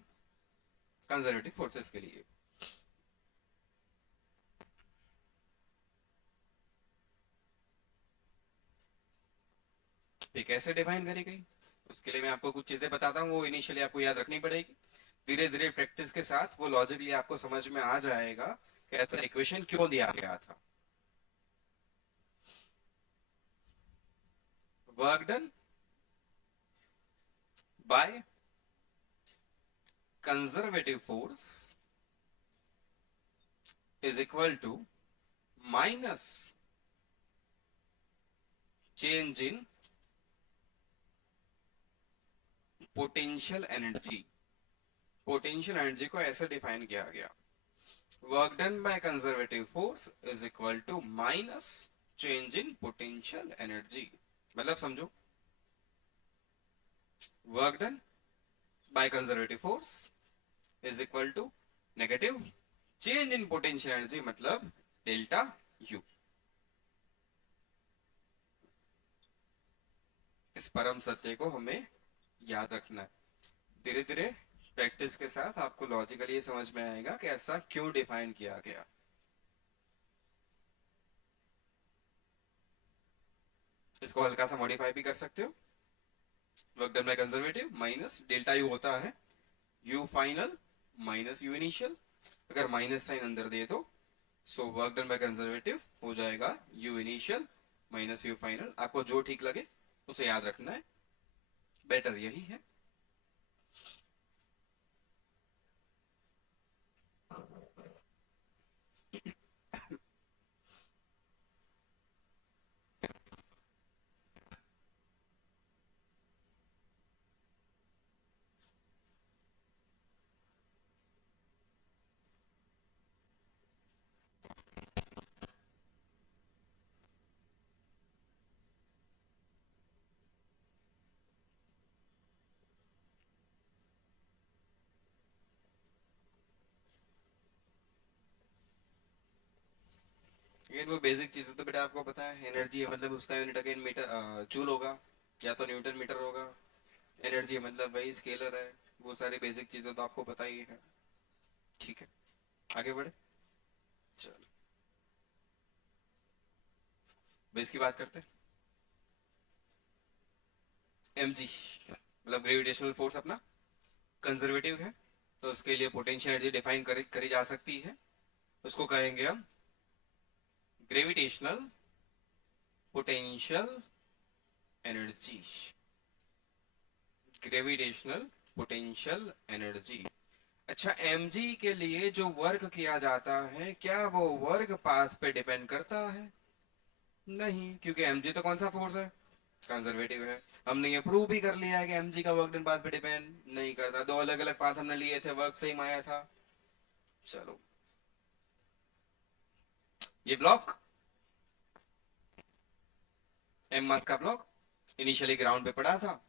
कंजर्वेटिव फोर्सेस के लिए। ये कैसे डिफाइन करी गई, उसके लिए मैं आपको कुछ चीजें बताता हूँ, वो इनिशियली आपको याद रखनी पड़ेगी। धीरे धीरे प्रैक्टिस के साथ वो लॉजिकली आपको समझ में आ जाएगा कि ऐसा इक्वेशन क्यों दिया गया था। Work done by conservative force is equal to minus change in potential energy. Potential energy को ऐसे डिफाइन किया गया, work done by conservative force is equal to minus change in potential energy. मतलब समझो, work done by conservative force is equal to negative change in potential energy, मतलब delta U. इस परम सत्य को हमें याद रखना है। धीरे धीरे प्रैक्टिस के साथ आपको लॉजिकली ये समझ में आएगा कि ऐसा क्यों डिफाइन किया गया। इसको हल्का सा मॉडिफाई भी कर सकते हो। Work done by conservative minus delta you होता है you final minus you initial. अगर माइनस साइन अंदर दे दो, सो वर्क डन बाय कंजर्वेटिव हो जाएगा you initial minus u final. आपको जो ठीक लगे उसे याद रखना है, बेटर यही है। अगेन वो बेसिक चीजें तो बेटा आपको पता है। एनर्जी है मतलब उसका यूनिट अगेन मीटर जूल होगा या तो न्यूटन मीटर होगा। एनर्जी मतलब वही स्केलर है। वो सारी बेसिक चीजें तो आपको पता ही है। ठीक है, आगे बढ़े। चलो बेस की बात करते हैं। mg मतलब ग्रेविटेशनल फोर्स अपना कंजर्वेटिव है, तो उसके लिए पोटेंशियल एनर्जी डिफाइन करी जा सकती है। उसको कहेंगे हम gravitational potential energy. Gravitational potential energy. अच्छा, mg के लिए जो वर्क किया जाता है, क्या वो वर्क पाथ पे डिपेंड करता है? नहीं, क्योंकि mg तो कौन सा फोर्स है? कंजर्वेटिव है। हमने ये प्रूव भी कर लिया है कि mg का वर्क डन पाथ पे डिपेंड नहीं करता। दो अलग अलग पाथ हमने लिए थे, वर्क सेम आया था। चलो, ये ब्लॉक एम मास का ब्लॉक इनिशियली ग्राउंड पे पड़ा था।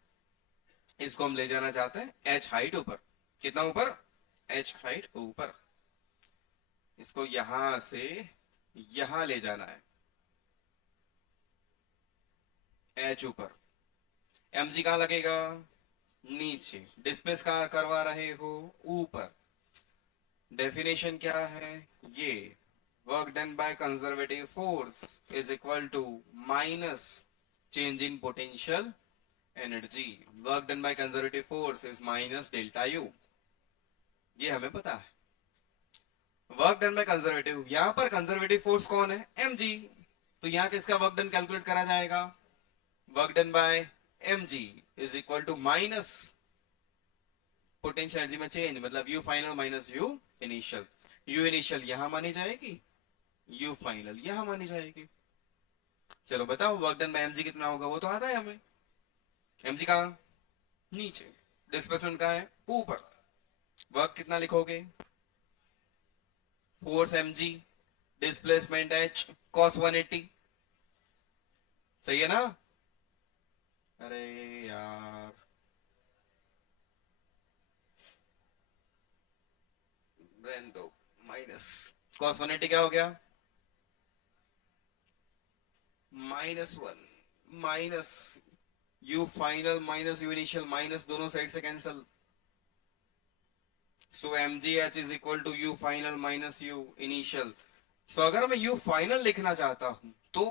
इसको हम ले जाना चाहते हैं h हाइट ऊपर। कितना ऊपर? h हाइट ऊपर। इसको यहां से यहां ले जाना है, h ऊपर। mg कहाँ लगेगा? नीचे। डिस्प्लेस कहाँ करवा रहे हो? ऊपर। डेफिनेशन क्या है? ये work done by conservative force is equal to minus change in potential energy. Work done by conservative force is minus delta U, ये हमें पता है। वर्क डन बाय कंजर्वेटिव, यहां पर कंजर्वेटिव फोर्स कौन है? mg। तो यहां किसका वर्क डन कैलकुलेट करा जाएगा? Work done by mg is equal to minus potential energy में चेंज, मतलब U final minus you initial. U initial यहां मानी जाएगी, यू फाइनल यहां मानी जाएगी। चलो बताओ वर्क डन बाय mg कितना होगा? वो तो आता है हमें। mg कहां? नीचे। डिस्प्लेसमेंट कहां है? ऊपर। वर्क कितना लिखोगे? Force mg, displacement h, cos 180। सही है ना? अरे यार, रहने दो। माइनस cos 180 क्या हो गया? -1 minus u final minus you initial, minus दोनों साइड से cancel. So mgh is equal to u final minus you initial. So अगर मैं यू फाइनल लिखना चाहता हूं तो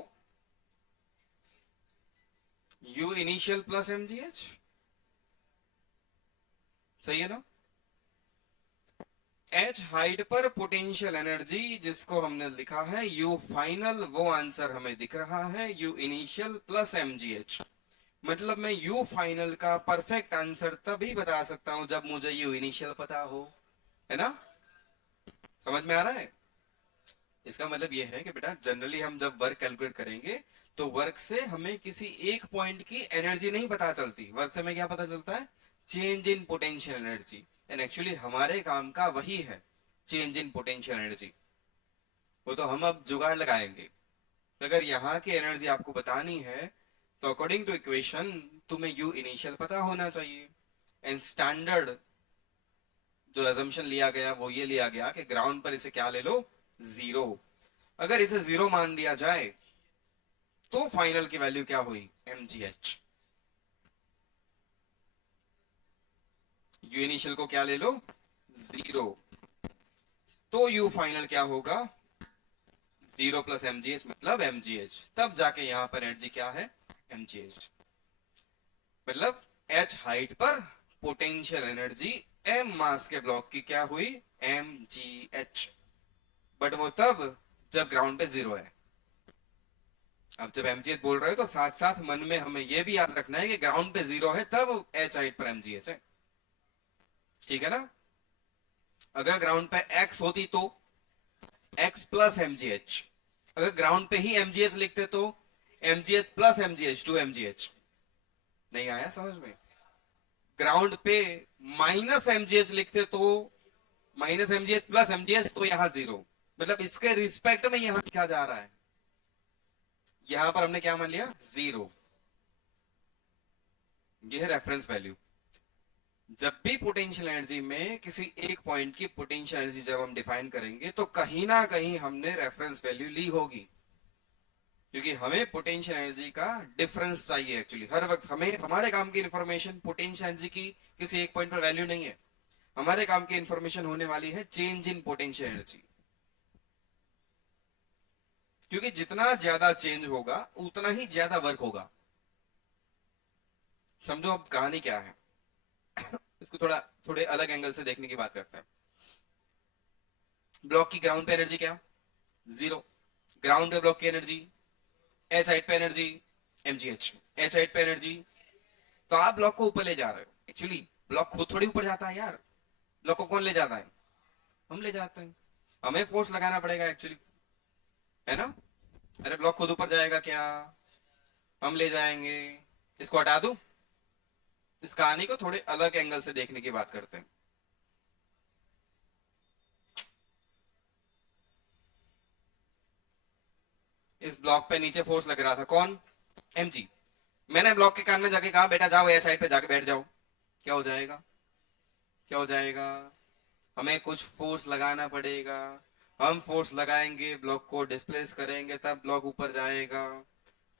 यू इनिशियल प्लस mgh। सही है ना? एच हाइट पर पोटेंशियल एनर्जी जिसको हमने लिखा है यू फाइनल, वो आंसर हमें दिख रहा है यू इनिशियल प्लस mgh। मतलब मैं यू फाइनल का परफेक्ट आंसर तभी बता सकता हूं जब मुझे यू इनिशियल पता हो, है ना? समझ में आ रहा है? इसका मतलब यह है कि बेटा जनरली हम जब वर्क कैलकुलेट करेंगे तो वर्क से हमें किसी एक पॉइंट की एनर्जी नहीं पता चलती, वर्क से हमें क्या पता चलता है? Change in potential energy. And actually हमारे काम का वही है, चेंज इन पोटेंशियल एनर्जी। वो तो हम अब जुगाड़ लगाएंगे। अगर यहाँ की एनर्जी आपको बतानी है तो अकॉर्डिंग टू इक्वेशन तुम्हें यू इनिशियल पता होना चाहिए। एंड स्टैंडर्ड जो एजम्पशन लिया गया वो ये लिया गया कि ग्राउंड पर इसे क्या ले लो? जीरो। अगर इसे जीरो मान दिया जाए तो फाइनल की वैल्यू क्या हुई? mgh। यू इनिशियल को क्या ले लो? जीरो। तो यू फाइनल क्या होगा? जीरो प्लस mgh मतलब mgh। तब जाके यहां पर एनर्जी क्या है? mgh। मतलब h हाइट पर पोटेंशियल एनर्जी m मास के ब्लॉक की क्या हुई? mgh। बट वो तब जब ग्राउंड पे जीरो है। अब जब mgh बोल रहे हो तो साथ साथ मन में हमें यह भी याद रखना है कि ग्राउंड पे जीरो है तब h हाइट पर mgh है। ठीक है ना? अगर ग्राउंड पे x होती तो x प्लस mgh। अगर ग्राउंड पे ही mgh लिखते तो mgh प्लस mgh, 2mgh। नहीं आया समझ में? ग्राउंड पे माइनस mgh लिखते तो माइनस mgh प्लस mgh, तो यहां जीरो। मतलब इसके रिस्पेक्ट में यहां लिखा जा रहा है। यहां पर हमने क्या मान लिया? जीरो। ये है रेफरेंस वैल्यू। जब भी पोटेंशियल एनर्जी में किसी एक पॉइंट की पोटेंशियल एनर्जी जब हम डिफाइन करेंगे तो कहीं ना कहीं हमने रेफरेंस वैल्यू ली होगी, क्योंकि हमें पोटेंशियल एनर्जी का डिफरेंस चाहिए। एक्चुअली हर वक्त हमें हमारे काम की इंफॉर्मेशन पोटेंशियल एनर्जी की किसी एक पॉइंट पर वैल्यू नहीं है। हमारे काम की इंफॉर्मेशन होने वाली है चेंज इन पोटेंशियल एनर्जी। क्योंकि जितना ज्यादा चेंज होगा उतना ही ज्यादा वर्क होगा। समझो अब कहानी क्या है। इसको थोड़े अलग एंगल से देखने की बात करते हैं। ब्लॉक की ग्राउंड पे एनर्जी क्या? जीरो। ग्राउंड पे ब्लॉक की एनर्जी एच हाइट पे एनर्जी mgh। एच हाइट पे एनर्जी। तो आप ब्लॉक को ऊपर ले जा रहे हो। एक्चुअली ब्लॉक खुद थोड़ी ऊपर जाता है यार। ब्लॉक को कौन ले जाता है? हम ले जाते हैं। हमें फोर्स लगाना पड़ेगा एक्चुअली, है ना? अरे ब्लॉक खुद ऊपर जाएगा क्या? हम ले जाएंगे। इसको हटा दूं। इस कहानी को थोड़े अलग एंगल से देखने की बात करते हैं। इस ब्लॉक पे नीचे फोर्स लग रहा था, कौन? mg। मैंने ब्लॉक के कान में जाके कहा बेटा जाओ एच साइड पे जाके बैठ जाओ। क्या हो जाएगा? क्या हो जाएगा? हमें कुछ फोर्स लगाना पड़ेगा। हम फोर्स लगाएंगे, ब्लॉक को डिस्प्लेस करेंगे, तब ब्लॉक ऊपर जाएगा।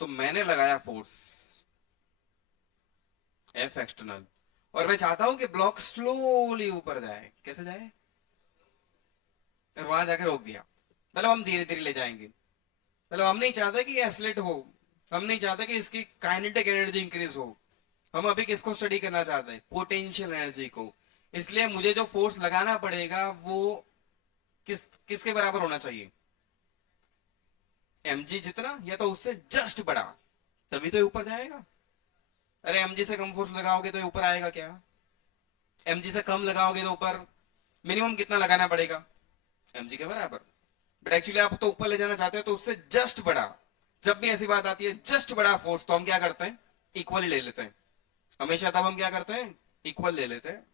तो मैंने लगाया फोर्स। एफ एक्सटर्नल, और मैं चाहता हूं कि ब्लॉक स्लोली ऊपर जाए। कैसे जाए? और वहां जाकर रोक दिया, मतलब हम धीरे धीरे ले जाएंगे। मतलब हम नहीं चाहते कि एसलेट हो, हम नहीं चाहते कि इसकी काइनेटिक एनर्जी इंक्रीज हो। हम अभी किसको स्टडी करना चाहते हैं? पोटेंशियल एनर्जी को। इसलिए मुझे जो फोर्स लगाना पड़ेगा वो किसके बराबर होना चाहिए? mg जितना या तो उससे जस्ट बड़ा, तभी तो ऊपर जाएगा। अरे mg से कम फोर्स लगाओगे तो ऊपर आएगा क्या? mg से कम लगाओगे तो ऊपर मिनिमम कितना लगाना पड़ेगा? mg के बराबर। बट एक्चुअली आप तो ऊपर ले जाना चाहते हो तो उससे जस्ट बड़ा। जब भी ऐसी बात आती है जस्ट बड़ा फोर्स, तो हम क्या करते हैं? इक्वल ही ले लेते हैं हमेशा। तब हम क्या करते हैं? इक्वल ले लेते हैं।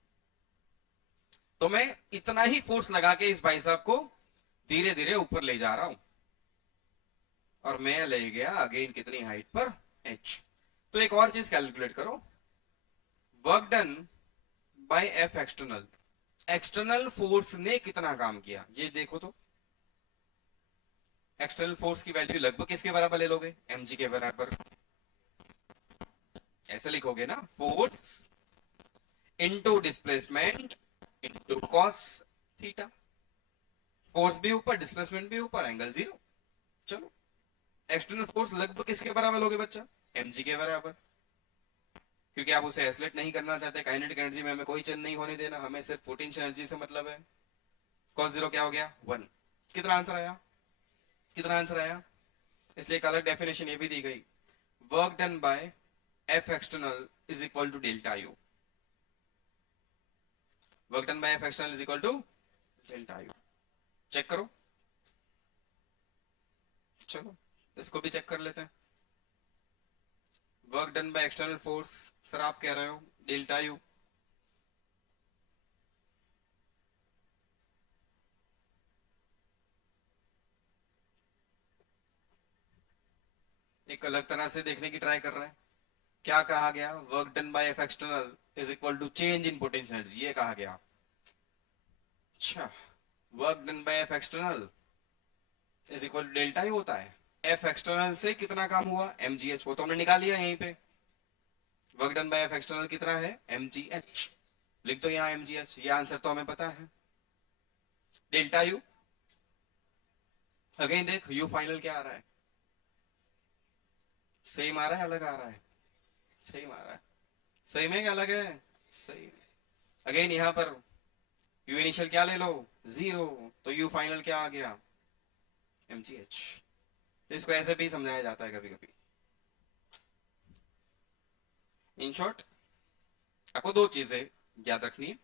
तो मैं इतना ही फोर्स लगा के इस भाई साहब को धीरे धीरे ऊपर ले जा रहा हूं, और मैं ले गया अगेन कितनी हाइट पर? h। तो एक और चीज कैलकुलेट करो, work done by F external. External force ने कितना काम किया ये देखो तो। एक्सटर्नल फोर्स की वैल्यू लगभग किसके बराबर ले लोगे? mg के बराबर। ऐसे लिखोगे ना, force into displacement into cos theta. Force भी ऊपर, डिस्प्लेसमेंट भी ऊपर, एंगल जीरो। चलो, एक्सटर्नल फोर्स लगभग किसके बराबर लोगे बच्चा? mg के बराबर। क्योंकि आप उसे एसलेट नहीं करना चाहते, काइनेटिक एनर्जी में हमें कोई चेंज नहीं होने देना, हमें सिर्फ पोटेंशियल एनर्जी से मतलब है। कॉस जीरो क्या हो गया? 1। कितना आंसर आया? कितना आंसर आया? इसलिए एक अलग डेफिनेशन ये भी दी गई, work done by F external is equal to delta U. Work done by F external is equal to delta U. Check करो। चलो इसको भी चेक कर लेते हैं। Work done by external force, sir आप कह रहे हो डेल्टा यू। एक अलग तरह से देखने की ट्राई कर रहे हैं। क्या कहा गया? Work done by F external is equal to change in potential energy, ये कहा गया। अच्छा, work done by F external is equal to delta ही होता है। एफ एक्सटर्नल से कितना काम हुआ? mgh, वो तो हमने निकाल लिया यहीं पे। Work done by F external कितना है? mgh। लिख दो यहाँ mgh, ये आंसर तो हमें पता है। डेल्टा यू, अगेन देख यू फाइनल क्या आ रहा है? सेम आ रहा है, अलग आ रहा है? सेम आ रहा है। सही में क्या अलग है? सही। अगेन यहाँ पर यू इनिशियल क्या ले लो? जीरो। तो यू फाइनल क्या आ गया? mgh। तो इसको ऐसे भी समझाया जाता है कभी कभी। इन शॉर्ट आपको दो चीजें याद रखनी है,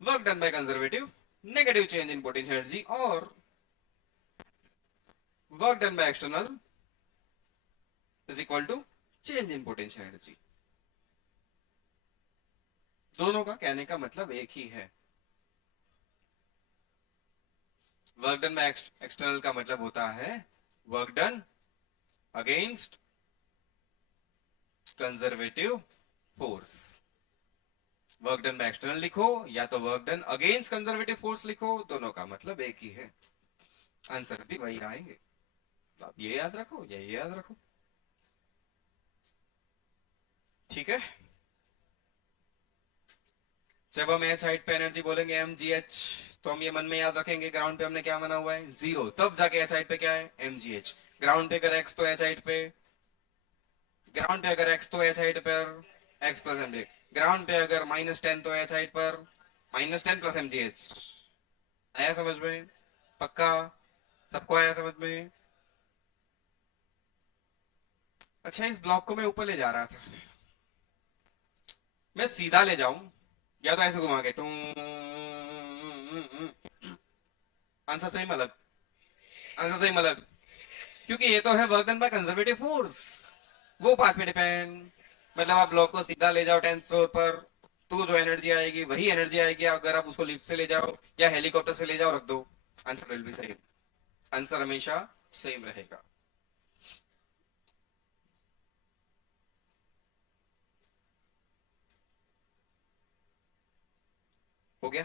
work done by conservative negative change in potential energy, और work done by external is equal to change in potential energy. दोनों का कहने का मतलब एक ही है। वर्क डन बाय एक्सटर्नल का मतलब होता है work done against conservative force. Work done by external लिखो या तो work done against conservative force लिखो, दोनों का मतलब एक ही है। आंसर भी वही आएंगे। आप ये याद रखो या ये याद रखो, ठीक है। जब हम एच हाइट पे एनर्जी बोलेंगे एम जी एच, तो हम ये मन में याद रखेंगे ग्राउंड पे हमने क्या माना हुआ है? जीरो। तब जाके एच हाइट पे क्या है? M G H. ग्राउंड पे अगर एक्स तो एच हाइट पे, ग्राउंड पे अगर एक्स तो एच हाइट पर X plus M G. Ground पे अगर -10 तो एच हाइट पर -10 प्लस एम जी एच। आया समझ में? पक्का? सबको आया समझ में? अच्छा, इस ब्लॉक को मैं ऊपर ले जा रहा था, मैं सीधा ले जाऊं या तो ऐसे घुमा के टू, आंसर सही मतलब, आंसर सही मतलब, क्योंकि ये तो है work done by conservative force, वो पाथ पे डिपेंड। मतलब आप ब्लॉक को सीधा ले जाओ 10th फ्लोर पर, तो जो एनर्जी आएगी वही एनर्जी आएगी। अगर आप उसको लिफ्ट से ले जाओ या हेलीकॉप्टर से ले जाओ, रख दो, answer will be same. Answer हमेशा सेम रहेगा। हो गया?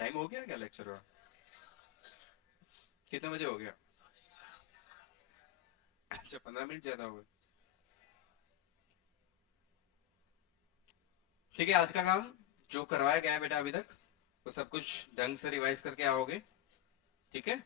टाइम हो गया क्या लेक्चर का? कितने बजे हो गया? अच्छा, 15 मिनट ज्यादा हो गए। ठीक है, आज का काम जो करवाया गया है बेटा अभी तक, वो सब कुछ ढंग से रिवाइज करके आओगे। ठीक है।